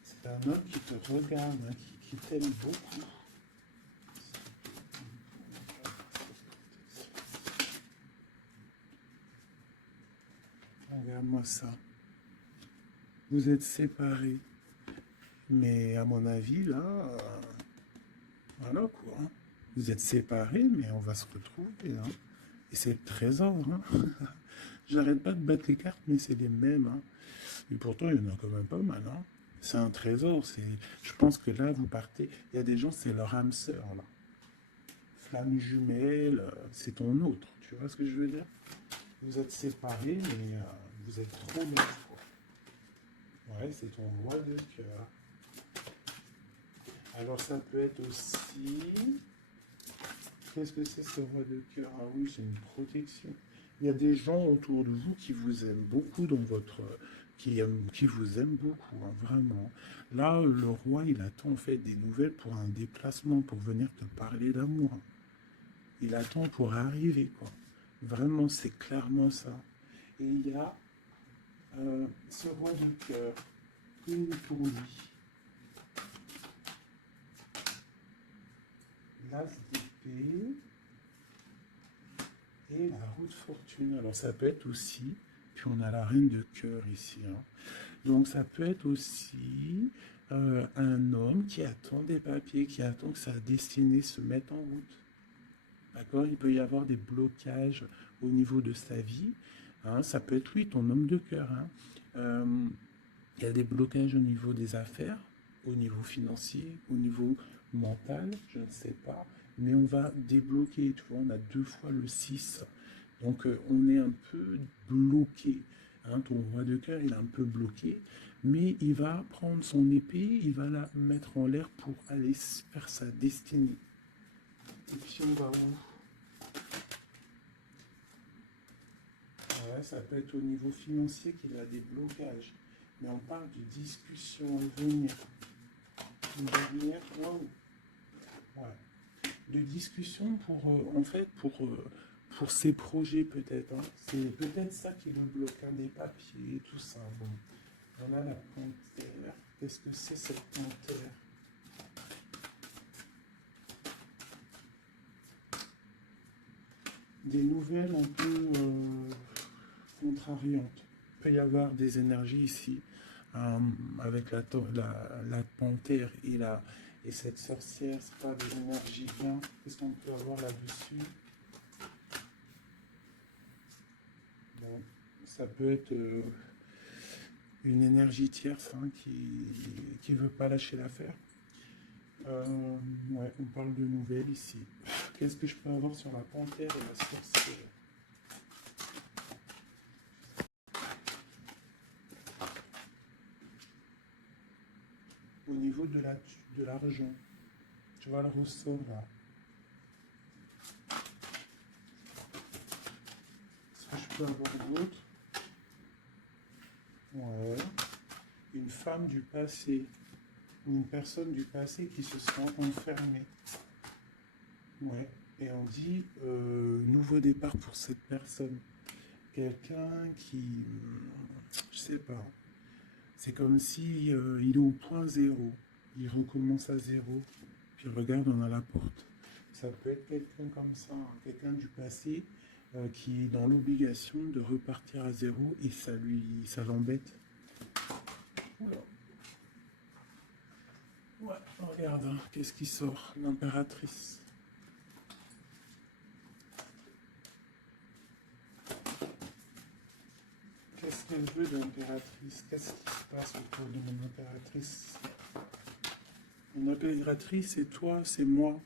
C'est un homme qui te regarde, hein, qui t'aime beaucoup. Regarde-moi ça. Vous êtes séparés. Mais à mon avis, là, voilà quoi. Hein. Vous êtes séparés, mais on va se retrouver. Hein. Et c'est le trésor. Hein. J'arrête pas de battre les cartes, mais c'est les mêmes. Hein. Et pourtant, il y en a quand même pas mal. Hein. C'est un trésor. Je pense que là, vous partez. Il y a des gens, c'est leur âme sœur. Là. Flamme jumelle, c'est ton autre. Tu vois ce que je veux dire? Vous êtes séparés, mais vous êtes trop bien. Ouais, c'est ton roi de cœur. Alors ça peut être aussi... Qu'est-ce que c'est ce roi de cœur? Ah oui, c'est une protection. Il y a des gens autour de vous qui vous aiment beaucoup dans votre... qui vous aiment beaucoup, hein, vraiment. Là, le roi, il attend en fait des nouvelles pour un déplacement, pour venir te parler d'amour. Il attend pour arriver, quoi. Vraiment, c'est clairement ça. Et il y a ce roi de cœur, une pour lui. L'as d'épée et la roue de fortune. Alors ça peut être aussi, puis on a la reine de cœur ici. Hein. Donc ça peut être aussi un homme qui attend des papiers, qui attend que sa destinée se mette en route. D'accord? Il peut y avoir des blocages au niveau de sa vie. Hein. Ça peut être lui, ton homme de cœur. Hein. Il y a des blocages au niveau des affaires, au niveau financier, au niveau mental, je ne sais pas. Mais on va débloquer, tu vois, on a 2 fois le 6. Donc on est un peu bloqué. Hein, ton roi de cœur, il est un peu bloqué. Mais il va prendre son épée, il va la mettre en l'air pour aller faire sa destinée. Et puis on va où? Ouais, ça peut être au niveau financier qu'il a des blocages. Mais on parle de discussion à venir. Une dernière, wow. Ouais. De discussion pour, en fait, pour ses projets peut-être. Hein. C'est peut-être ça qui le bloque, hein, des papiers, tout ça. Bon. Voilà la panthère. Qu'est-ce que c'est cette panthère? Des nouvelles un peu contrariantes. Il peut y avoir des énergies ici. Avec la panthère et cette sorcière, c'est pas des énergies bien. Qu'est-ce qu'on peut avoir là-dessus? Bon, ça peut être une énergie tierce hein, qui veut pas lâcher l'affaire. Ouais, on parle de nouvelles ici. Qu'est-ce que je peux avoir sur la panthère et la sorcière? Au niveau de l'argent, tu vois le ressort là. Est-ce que je peux avoir d'autres? Ouais. Une femme du passé, ou une personne du passé qui se sent enfermée. Ouais. Et on dit nouveau départ pour cette personne. Quelqu'un qui, je sais pas, c'est comme si il est au point zéro. Il recommence à zéro. Puis regarde, on a la porte. Ça peut être quelqu'un comme ça, hein, quelqu'un du passé qui est dans l'obligation de repartir à zéro et ça l'embête. Oula. Ouais, regarde, hein, qu'est-ce qui sort? L'impératrice. Qu'est-ce qu'elle veut de l'impératrice? Qu'est-ce qui se passe autour de mon impératrice? Mon impératrice, c'est toi, c'est moi.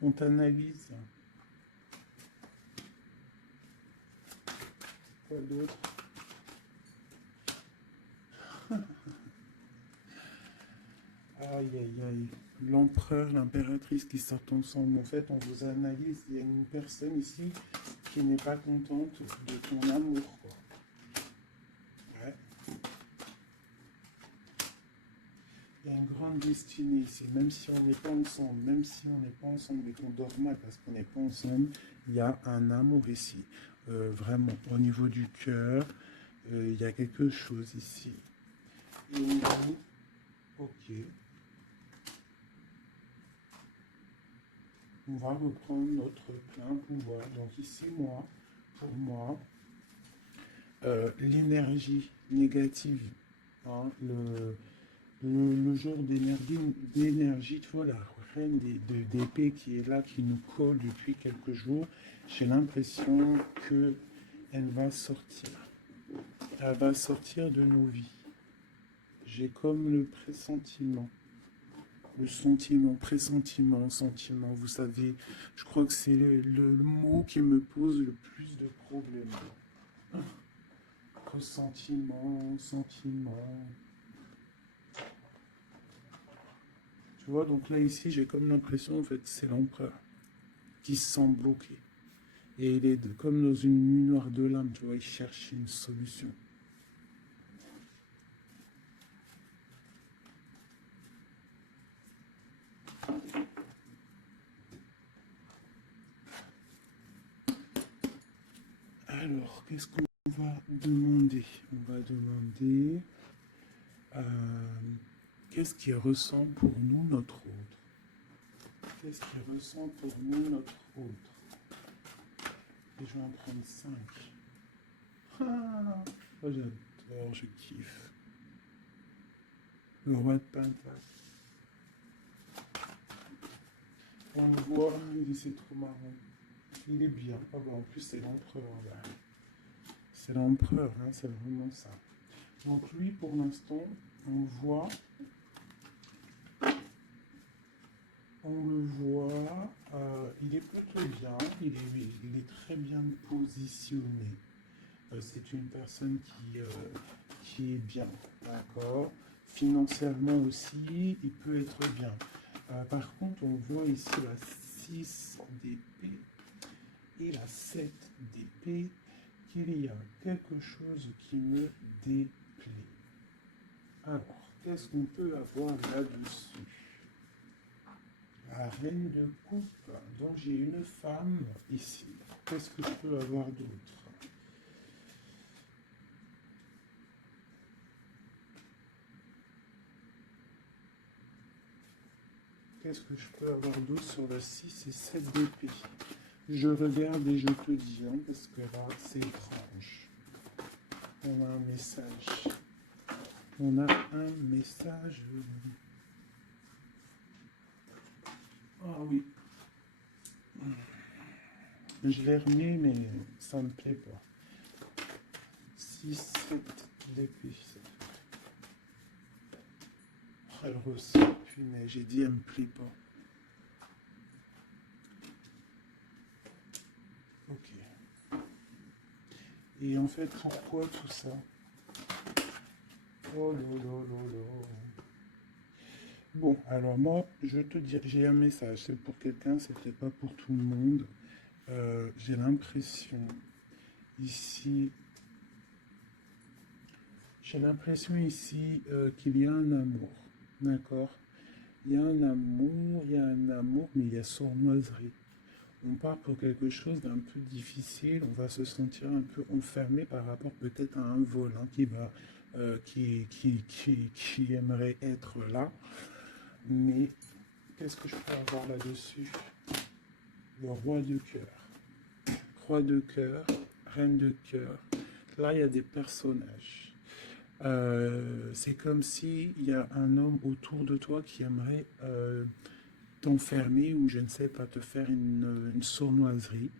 On t'analyse. Quoi d'autre? Aïe, aïe, aïe. L'empereur, l'impératrice qui sortent ensemble. En fait, on vous analyse. Il y a une personne ici qui n'est pas contente de ton amour, quoi. Ouais. Il y a une grande destinée ici. Même si on n'est pas ensemble, même si on n'est pas ensemble et qu'on dort mal parce qu'on n'est pas ensemble, il y a un amour ici. Vraiment, au niveau du cœur, il y a quelque chose ici. Et on dit, ok. On va reprendre notre plein pouvoir. Donc ici, moi, pour moi, l'énergie négative, hein, le genre d'énergie, tu vois, la reine d'épée qui est là, qui nous colle depuis quelques jours, j'ai l'impression qu'elle va sortir. Elle va sortir de nos vies. J'ai comme le pressentiment. Le sentiment, pressentiment, sentiment, vous savez, je crois que c'est le mot qui me pose le plus de problèmes. Ressentiment, sentiment. Tu vois, donc là, ici, j'ai comme l'impression, en fait, c'est l'empereur qui se sent bloqué. Et il est comme dans une nuit noire de l'âme, tu vois, il cherche une solution. Alors, qu'est-ce qu'on va demander? On va demander qu'est-ce qui ressent pour nous notre autre? Qu'est-ce qui ressent pour nous notre autre? Et je vais en prendre 5. Ah, oh, j'adore, je kiffe. Le roi de Pentacle. On le voit, c'est trop marrant. Il est bien. Ah bah, en plus, c'est l'empereur. Là. C'est l'empereur, hein, c'est vraiment ça. Donc lui, pour l'instant, on le voit, il est plutôt bien, il est très bien positionné. C'est une personne qui est bien, d'accord. Financièrement aussi, il peut être bien. Par contre, on voit ici la 6 d'épée et la 7 d'épée, qu'il y a quelque chose qui me déplaît. Alors, qu'est-ce qu'on peut avoir là-dessus? La reine de coupe. Donc, j'ai une femme ici. Qu'est-ce que je peux avoir d'autre? Qu'est-ce que je peux avoir d'autre sur la 6 et 7 d'épée? Je regarde et je te dis, hein, parce que là, c'est étrange. On a un message. On a un message. Ah oui. Je l'ai remis, mais ça ne me plaît pas. 6, 7 d'épée. Elle ressort. Punaise, j'ai dit, elle me plaît pas. Ok. Et en fait, pourquoi tout ça? Oh là là là là. Bon, alors moi, je te dis, j'ai un message. C'est pour quelqu'un, c'est peut-être pas pour tout le monde. J'ai l'impression ici, qu'il y a un amour. D'accord? Il y a un amour, mais il y a sournoiserie. On part pour quelque chose d'un peu difficile, on va se sentir un peu enfermé par rapport peut-être à un volant qui aimerait être là. Mais qu'est-ce que je peux avoir là-dessus? Le roi de cœur. Roi de cœur, reine de cœur. Là, il y a des personnages. C'est comme s'il y a un homme autour de toi qui aimerait t'enfermer ou je ne sais pas, te faire une sournoiserie.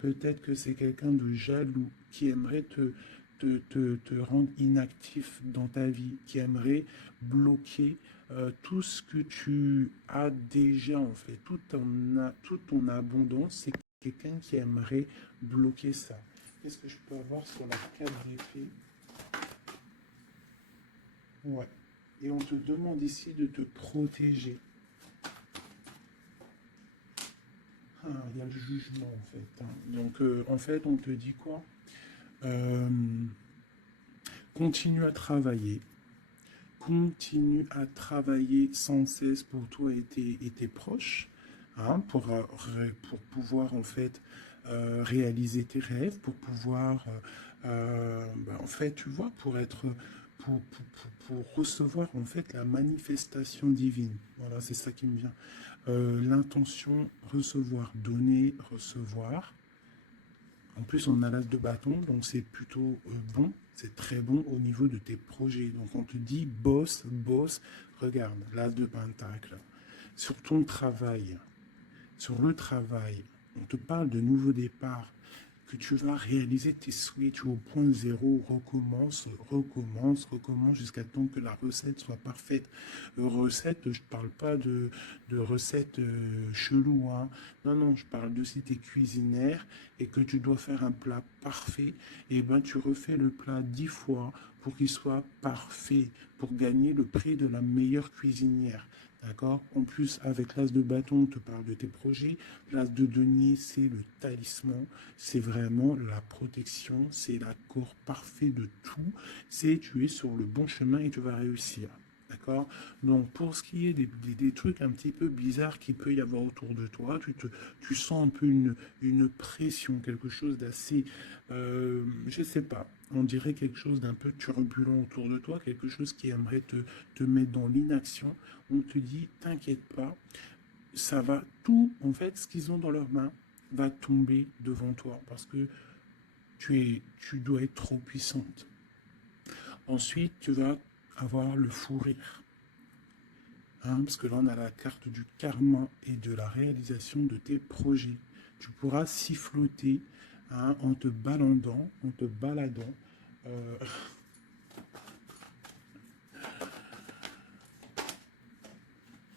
Peut-être que c'est quelqu'un de jaloux qui aimerait te rendre inactif dans ta vie, qui aimerait bloquer tout ce que tu as déjà en fait, toute ton abondance, c'est quelqu'un qui aimerait bloquer ça. Qu'est-ce que je peux avoir sur la carte d'épée? Ouais. Et on te demande ici de te protéger. Ah, il y a le jugement en fait, hein. Donc en fait, on te dit quoi? Euh, Continue à travailler. Continue à travailler sans cesse pour toi et tes proches, hein, pour pouvoir en fait réaliser tes rêves, pour pouvoir, en fait, tu vois, pour être, pour recevoir en fait la manifestation divine. Voilà, c'est ça qui me vient. L'intention, recevoir, donner, recevoir. En plus, on a l'as de bâton, donc c'est plutôt bon, c'est très bon au niveau de tes projets. Donc on te dit, bosse, bosse, regarde, l'as de pentacle. Sur ton travail, sur le travail, on te parle de nouveau départ, que tu vas réaliser tes souhaits, tu es au point zéro, recommence, recommence, recommence jusqu'à temps que la recette soit parfaite. Recette, je ne parle pas de recette chelou, hein. Non, non, je parle de si tu es cuisinière et que tu dois faire un plat parfait, et ben tu refais le plat 10 fois pour qu'il soit parfait, pour gagner le prix de la meilleure cuisinière. D'accord? En plus, avec l'as de bâton, on te parle de tes projets. L'as de denier, c'est le talisman. C'est vraiment la protection. C'est l'accord parfait de tout. C'est tu es sur le bon chemin et tu vas réussir. D'accord? Donc, pour ce qui est des trucs un petit peu bizarres qu'il peut y avoir autour de toi, tu sens un peu une pression, quelque chose d'assez, je sais pas, on dirait quelque chose d'un peu turbulent autour de toi, quelque chose qui aimerait te mettre dans l'inaction. On te dit, t'inquiète pas, ça va, tout, en fait, ce qu'ils ont dans leurs mains va tomber devant toi parce que tu dois être trop puissante. Ensuite, tu vas avoir le fou rire. Hein, parce que là, on a la carte du karma et de la réalisation de tes projets. Tu pourras siffloter, hein, en te baladant, euh,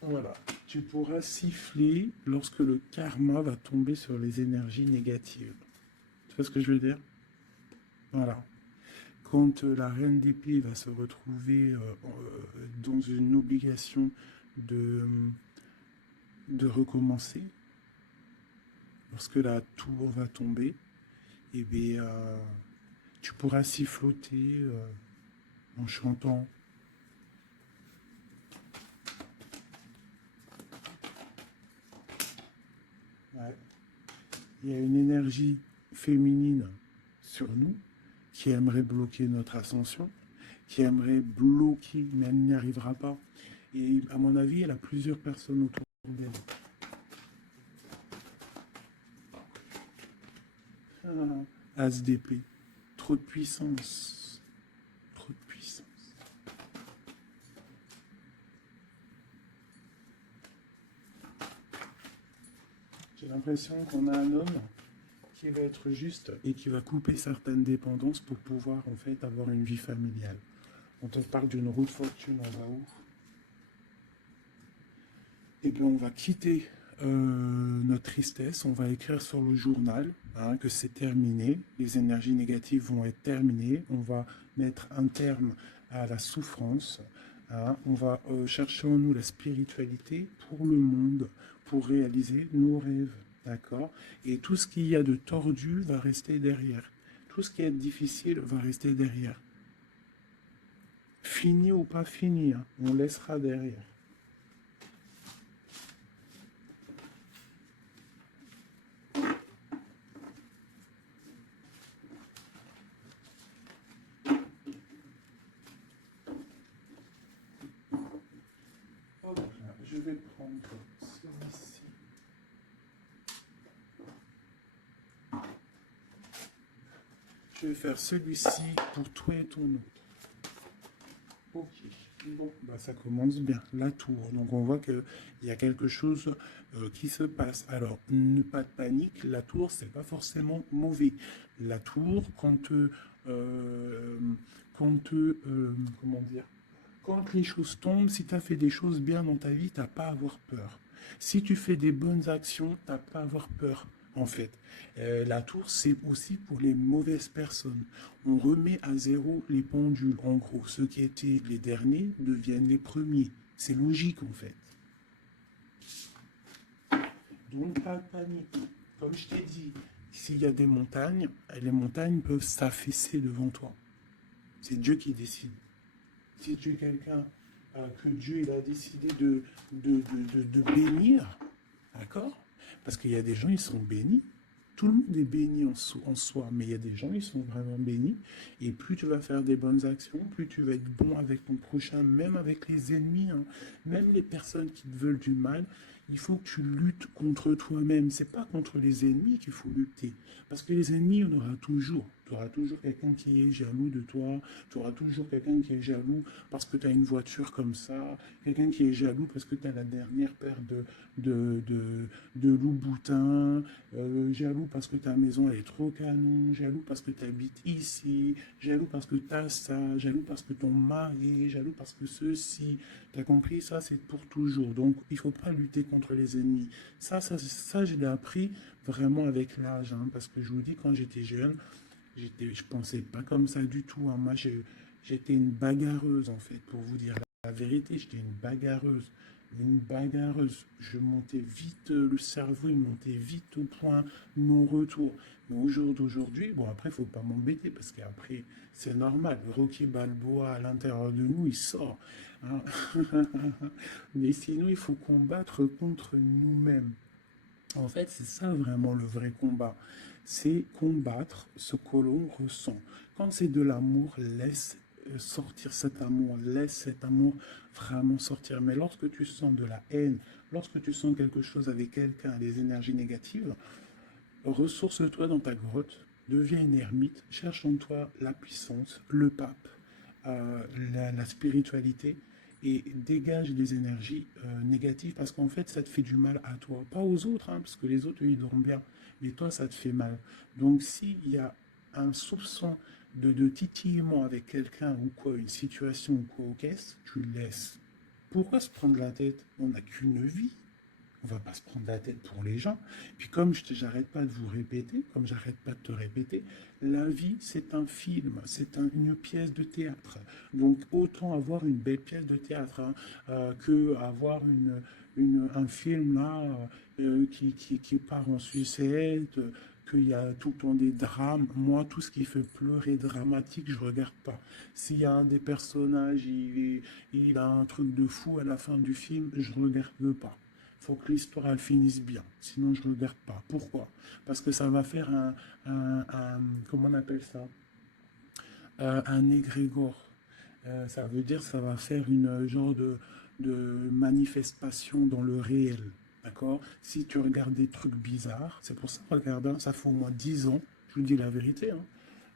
voilà. Tu pourras siffler lorsque le karma va tomber sur les énergies négatives. Tu vois ce que je veux dire? Voilà. Quand la reine d'épée va se retrouver dans une obligation de, de recommencer, lorsque la tour va tomber, eh bien, tu pourras siffloter en chantant. Ouais. Il y a une énergie féminine sur nous qui aimerait bloquer notre ascension, qui aimerait bloquer, mais elle n'y arrivera pas. Et à mon avis, elle a plusieurs personnes autour d'elle. As d'épée. Trop de puissance. Trop de puissance. J'ai l'impression qu'on a un homme qui va être juste et qui va couper certaines dépendances pour pouvoir en fait avoir une vie familiale. On te parle d'une roue de fortune, on va où? Eh bien, on va quitter notre tristesse, on va écrire sur le journal, hein, que c'est terminé, les énergies négatives vont être terminées, on va mettre un terme à la souffrance, hein, on va chercher en nous la spiritualité pour le monde, pour réaliser nos rêves, d'accord? Et tout ce qu'il y a de tordu va rester derrière, tout ce qui est difficile va rester derrière. Fini ou pas fini, hein, on laissera derrière. vais prendre celui-ci. Je vais faire celui-ci pour toi et ton autre. Ok. Bon, bah ça commence bien. La tour. Donc on voit qu'il y a quelque chose qui se passe. Alors, pas de panique. La tour, c'est pas forcément mauvais. La tour, comment dire, quand les choses tombent, si tu as fait des choses bien dans ta vie, t'as pas à avoir peur. Si tu fais des bonnes actions, t'as pas à avoir peur. En fait, la tour, c'est aussi pour les mauvaises personnes. On remet à zéro les pendules. En gros, ceux qui étaient les derniers deviennent les premiers. C'est logique, en fait. Donc, pas de panique. Comme je t'ai dit, s'il y a des montagnes, les montagnes peuvent s'affaisser devant toi. C'est Dieu qui décide. Si tu es quelqu'un que Dieu il a décidé de bénir, d'accord? Parce qu'il y a des gens, ils sont bénis. Tout le monde est béni en soi, mais il y a des gens, ils sont vraiment bénis. Et plus tu vas faire des bonnes actions, plus tu vas être bon avec ton prochain, même avec les ennemis, hein, même les personnes qui te veulent du mal. Il faut que tu luttes contre toi-même. C'est pas contre les ennemis qu'il faut lutter. Parce que les ennemis, on aura toujours. Tu auras toujours quelqu'un qui est jaloux de toi. Tu auras toujours quelqu'un qui est jaloux parce que tu as une voiture comme ça. Quelqu'un qui est jaloux parce que tu as la dernière paire de, de, de loup-boutin. Jaloux parce que ta maison elle est trop canon. Jaloux parce que tu habites ici. Jaloux parce que tu as ça. Jaloux parce que ton mari. Jaloux parce que ceci. Tu as compris? Ça, c'est pour toujours. Donc, il ne faut pas lutter contre les ennemis. Ça je l'ai appris vraiment avec l'âge. Hein, parce que je vous dis, quand j'étais jeune, je pensais pas comme ça du tout. Hein. Moi, j'étais une bagarreuse, en fait, pour vous dire la vérité. J'étais une bagarreuse. Une bagarreuse. Je montais vite, le cerveau, il montait vite au point non-retour. Mais au jour d'aujourd'hui, bon, après, il ne faut pas m'embêter parce qu'après, c'est normal. Rocky Balboa, à l'intérieur de nous, il sort. Hein. Mais sinon, il faut combattre contre nous-mêmes. En fait, c'est ça vraiment le vrai combat. C'est combattre ce que l'on ressent. Quand c'est de l'amour, laisse sortir laisse cet amour vraiment sortir. Mais lorsque tu sens de la haine, lorsque tu sens quelque chose avec quelqu'un, des énergies négatives, ressource-toi dans ta grotte, deviens une ermite, cherche en toi la puissance, le pape, la spiritualité et dégage des énergies négatives parce qu'en fait ça te fait du mal à toi, pas aux autres, hein, parce que les autres ils dorment bien, mais toi ça te fait mal. Donc s'il y a un soupçon de titillement avec quelqu'un ou quoi, une situation ou quoi, qu'est-ce, tu le laisses. Pourquoi se prendre la tête? On n'a qu'une vie. On va pas se prendre la tête pour les gens. Puis comme j'arrête pas de vous répéter, comme j'arrête pas de te répéter, la vie c'est un film, c'est une pièce de théâtre. Donc autant avoir une belle pièce de théâtre hein, que avoir un film là qui part en sucette, qu'il y a tout le temps des drames. Moi, tout ce qui fait pleurer dramatique, je regarde pas. S'il y a un des personnages, il a un truc de fou à la fin du film, je regarde pas. Faut que l'histoire elle finisse bien, sinon je ne regarde pas. Pourquoi? Parce que ça va faire comment on appelle ça? Un égrégore. Ça veut dire ça va faire une genre de manifestation dans le réel. D'accord? Si tu regardes des trucs bizarres, c'est pour ça, regarde, hein, ça fait au moins 10 ans, je vous dis la vérité, hein,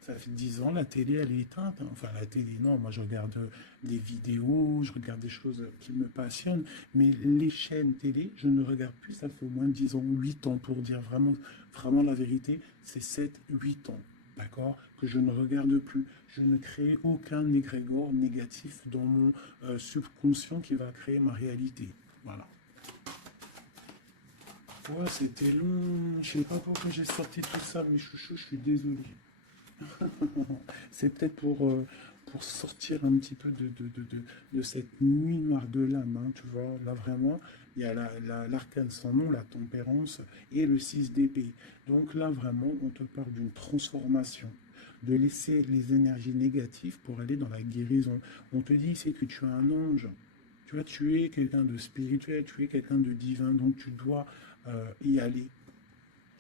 ça fait 10 ans, la télé, elle est éteinte. Hein. Enfin, la télé, non, moi je regarde des vidéos, je regarde des choses qui me passionnent, mais les chaînes télé, je ne regarde plus, ça fait au moins 10 ans, 8 ans, pour dire vraiment, vraiment la vérité, c'est 7, 8 ans, d'accord, que je ne regarde plus. Je ne crée aucun égrégore négatif dans mon subconscient qui va créer ma réalité. Voilà. Ouais, c'était long, je sais pas pourquoi j'ai sorti tout ça, mes chouchous, je suis désolé. C'est peut-être pour sortir un petit peu de cette nuit noire de l'âme, hein, tu vois. Là, vraiment, il y a l'arcane sans nom, la tempérance et le 6 d'épée. Donc là, vraiment, on te parle d'une transformation, de laisser les énergies négatives pour aller dans la guérison. On te dit, c'est que tu es un ange. Tu vois, tu es quelqu'un de spirituel, tu es quelqu'un de divin, donc tu dois y aller,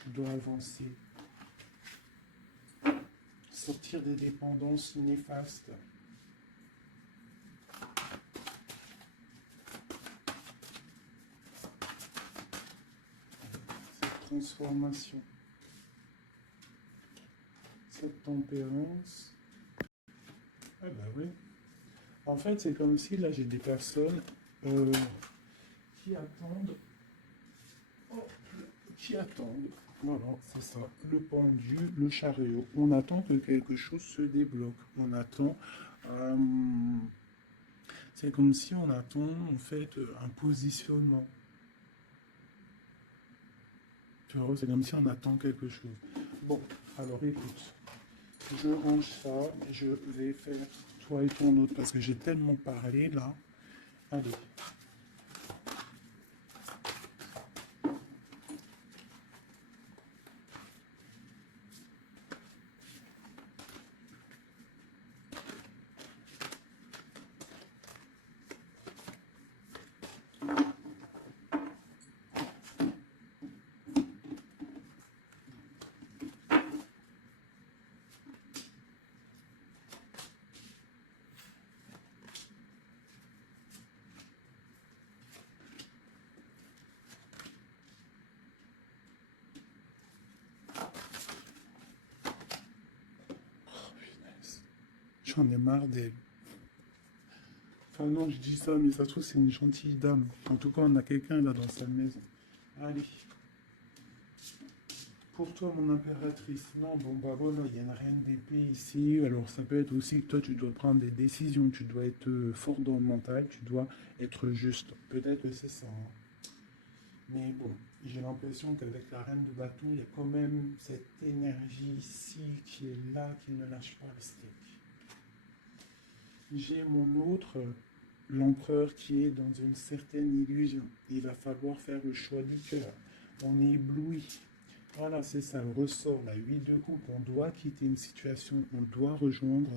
tu dois avancer, sortir des dépendances néfastes. transformation. Cette tempérance. Ah bah oui. En fait, c'est comme si là j'ai des personnes euh, qui attendent. Oh, qui attendent. Voilà, c'est ça. Le pendu, le chariot. On attend que quelque chose se débloque. On attend. euh, c'est comme si on attend en fait un positionnement. Tu vois, c'est comme si on attend quelque chose. Bon, alors écoute, je range ça, je vais faire toi et ton autre parce que j'ai tellement parlé là. Allez. J'en ai marre d'elle. Enfin non, je dis ça, mais ça se trouve c'est une gentille dame. En tout cas, on a quelqu'un là dans sa maison. Allez. Pour toi, mon impératrice, non, bon bah voilà, il y a une reine d'épée ici. Alors ça peut être aussi que toi, tu dois prendre des décisions. Tu dois être fort dans le mental. Tu dois être juste. Peut-être que c'est ça, hein. Mais bon, j'ai l'impression qu'avec la reine de bâton, il y a quand même cette énergie ici qui est là, qui ne lâche pas le steak. J'ai mon autre, l'empereur, qui est dans une certaine illusion. Il va falloir faire le choix du cœur. On est ébloui. Voilà, c'est ça, le ressort, la 8 de coupe. On doit quitter une situation, on doit rejoindre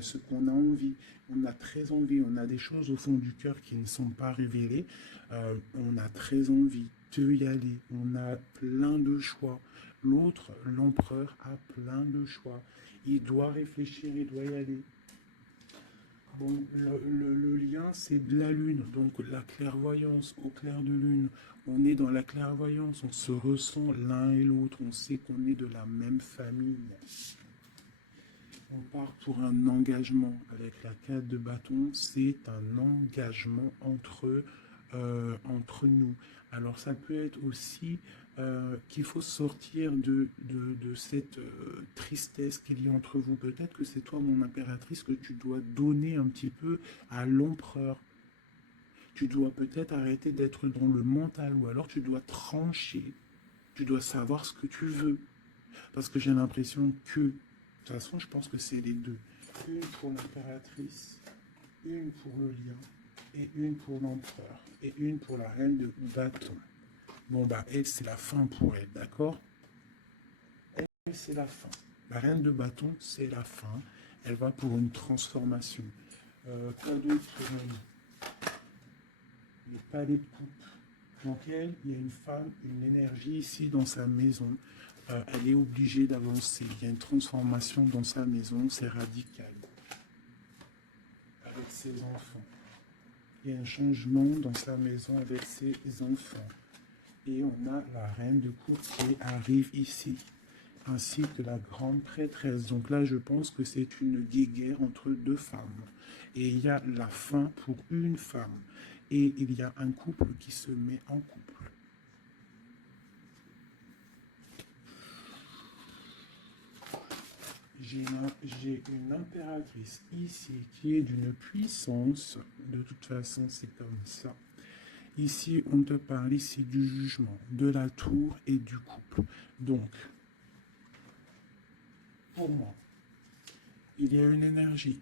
ce qu'on a envie. On a très envie, on a des choses au fond du cœur qui ne sont pas révélées. On a très envie de y aller. On a plein de choix. L'autre, l'empereur, a plein de choix. Il doit réfléchir, il doit y aller. Bon, le lien, c'est de la lune, donc la clairvoyance au clair de lune. On est dans la clairvoyance, on se ressent l'un et l'autre, on sait qu'on est de la même famille. On part pour un engagement. Avec la 4 de bâton, c'est un engagement entre nous. Alors ça peut être aussi qu'il faut sortir de cette tristesse qu'il y a entre vous. Peut-être que c'est toi, mon impératrice, que tu dois donner un petit peu à l'empereur. Tu dois peut-être arrêter d'être dans le mental ou alors tu dois trancher. Tu dois savoir ce que tu veux. Parce que j'ai l'impression que, de toute façon, je pense que c'est les deux. Une pour l'impératrice, une pour le lion, et une pour l'empereur, et une pour la reine de bâton. Bon, bah, elle, c'est la fin pour elle, d'accord? Elle, c'est la fin. La reine de bâton, c'est la fin. Elle va pour une transformation. Quoi d'autre? Le palais de coupe. Donc elle, il y a une femme, une énergie ici dans sa maison. Elle est obligée d'avancer. Il y a une transformation dans sa maison, c'est radical. Avec ses enfants. Il y a un changement dans sa maison avec ses enfants. Et on a la reine de coupe qui arrive ici, ainsi que la grande prêtresse. Donc là, je pense que c'est une guéguerre entre deux femmes. Et il y a la fin pour une femme. Et il y a un couple qui se met en couple. J'ai une impératrice ici qui est d'une puissance. De toute façon, c'est comme ça. Ici, on te parle ici du jugement, de la tour et du couple. Donc, pour moi, il y a une énergie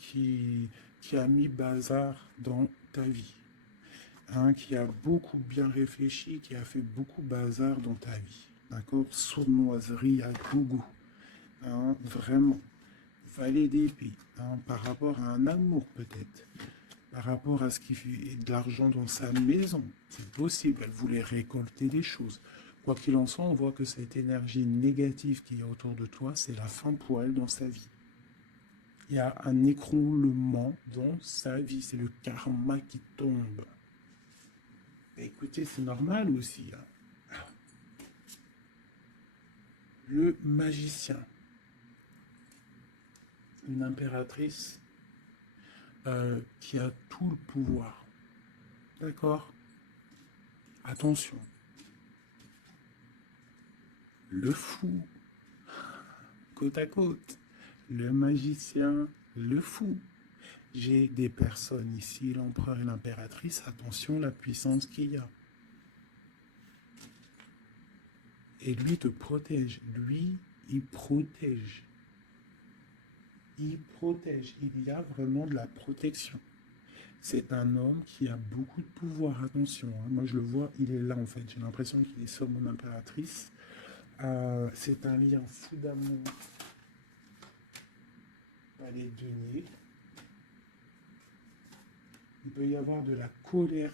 qui a mis bazar dans ta vie, qui a beaucoup bien réfléchi, qui a fait beaucoup bazar dans ta vie. D'accord? Sournoiserie à gogo. Vraiment. Valet d'épée. Par rapport à un amour, peut-être. Par rapport à ce qui fait de l'argent dans sa maison. C'est possible. Elle voulait récolter des choses. Quoi qu'il en soit, on voit que cette énergie négative qui est autour de toi, c'est la fin pour elle dans sa vie. Il y a un écroulement dans sa vie. C'est le karma qui tombe. Écoutez, c'est normal aussi. le magicien. Une impératrice qui a tout le pouvoir. D'accord? Attention. Le fou. Côte à côte. Le magicien, le fou. J'ai des personnes ici, l'empereur et l'impératrice. Attention la puissance qu'il y a. Et lui te protège. Lui, il protège. Il protège. Il y a vraiment de la protection. C'est un homme qui a beaucoup de pouvoir. Attention, hein. Moi je le vois, il est là en fait. J'ai l'impression qu'il est sur mon impératrice. C'est un lien fou d'amour. Les deniers. Il peut y avoir de la colère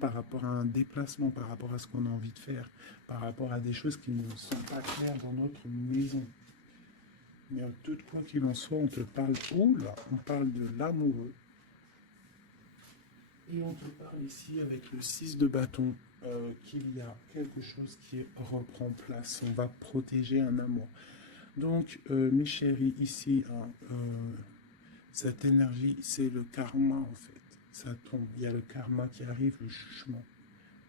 par rapport à un déplacement, par rapport à ce qu'on a envie de faire, par rapport à des choses qui ne sont pas claires dans notre maison. Mais en tout quoi qu'il en soit, on te parle, on parle de l'amoureux. Et on te parle ici avec le 6 de bâton qu'il y a quelque chose qui reprend place. On va protéger un amour. Donc, mes chéris, ici, cette énergie, c'est le karma en fait. Ça tombe. Il y a le karma qui arrive, le jugement.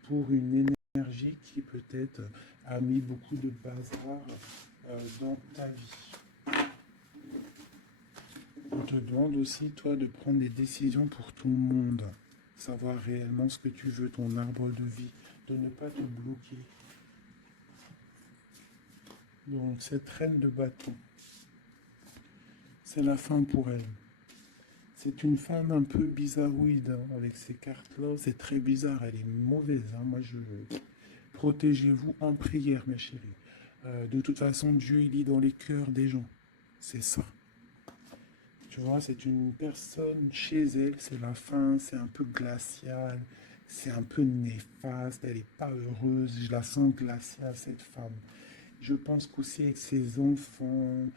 Pour une énergie qui peut-être a mis beaucoup de bazar dans ta vie. On te demande aussi, toi, de prendre des décisions pour tout le monde. Savoir réellement ce que tu veux, ton arbre de vie. De ne pas te bloquer. Donc, cette reine de bâton, c'est la fin pour elle. C'est une femme un peu bizarroïde, hein, avec ces cartes-là. C'est très bizarre, elle est mauvaise. Hein. Moi, protégez-vous en prière, mes chéris. De toute façon, Dieu, il lit dans les cœurs des gens. C'est ça. Tu vois, c'est une personne chez elle, c'est la fin, c'est un peu glacial, c'est un peu néfaste, elle n'est pas heureuse. Je la sens glaciale, cette femme. Je pense qu'aussi avec ses enfants,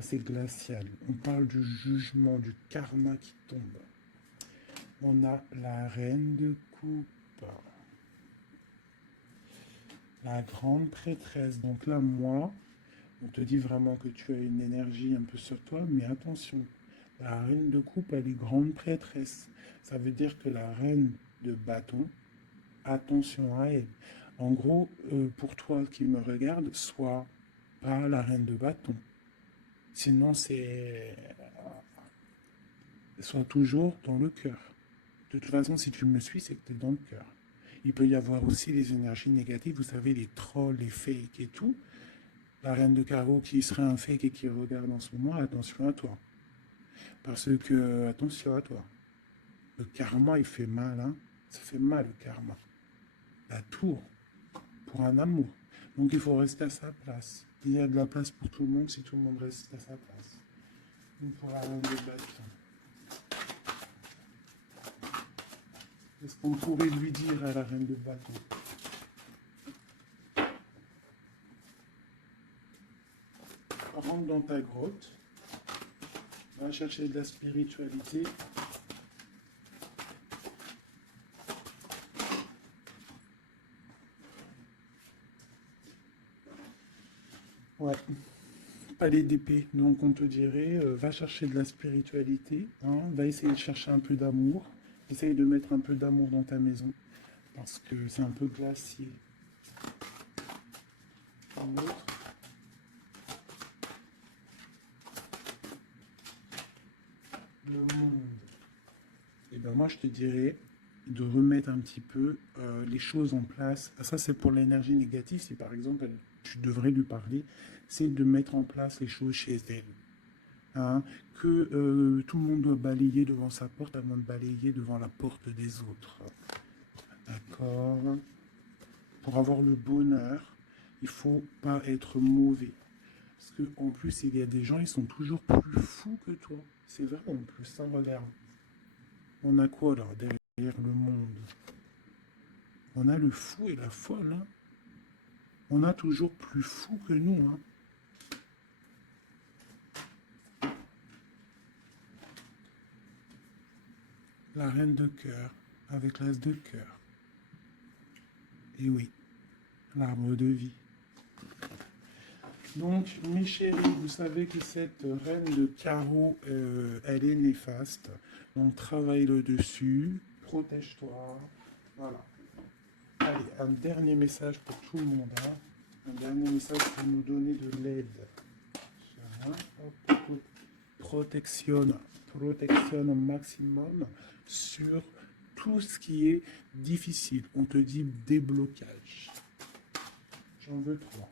c'est glacial. On parle du jugement, du karma qui tombe. On a la reine de coupe. La grande prêtresse. Donc là, moi, on te dit vraiment que tu as une énergie un peu sur toi, mais attention. La reine de coupe, elle est grande prêtresse. Ça veut dire que la reine de bâton, attention à elle. En gros, pour toi qui me regarde, sois pas la reine de bâton. Sinon, sois toujours dans le cœur. De toute façon, si tu me suis, c'est que tu es dans le cœur. Il peut y avoir aussi les énergies négatives, vous savez, les trolls, les fakes et tout. La reine de carreau qui serait un fake et qui regarde en ce moment, attention à toi. Parce que, attention à toi. Le karma, il fait mal, hein. Ça fait mal, le karma. La tour, pour un amour. Donc, il faut rester à sa place. Il y a de la place pour tout le monde si tout le monde reste à sa place. Donc, pour la reine de bâton. Qu'est-ce qu'on pourrait lui dire à la reine de bâton? Rentre dans ta grotte, va chercher de la spiritualité. Ouais, palais d'épée. Donc on te dirait, va chercher de la spiritualité, hein, va essayer de chercher un peu d'amour, essaye de mettre un peu d'amour dans ta maison, parce que c'est un peu glacier. Un autre. Le monde. Et bien moi je te dirais de remettre un petit peu les choses en place. Ça c'est pour l'énergie négative, si par exemple tu devrais lui parler, c'est de mettre en place les choses chez elle. Hein, que tout le monde doit balayer devant sa porte avant de balayer devant la porte des autres. D'accord? Pour avoir le bonheur, il faut pas être mauvais. Parce qu'en plus, il y a des gens, ils sont toujours plus fous que toi. C'est vrai en plus, ça regarde. On a quoi alors derrière le monde? On a le fou et la folle. Hein. On a toujours plus fou que nous. Hein. La reine de cœur avec l'as de cœur. Et oui, l'arbre de vie. Donc, mes chéris, vous savez que cette reine de carreau, elle est néfaste. Donc, travaille le dessus, protège-toi. Voilà. Allez, un dernier message pour tout le monde. Hein. Un dernier message pour nous donner de l'aide. Protection au maximum sur tout ce qui est difficile. On te dit déblocage. J'en veux 3.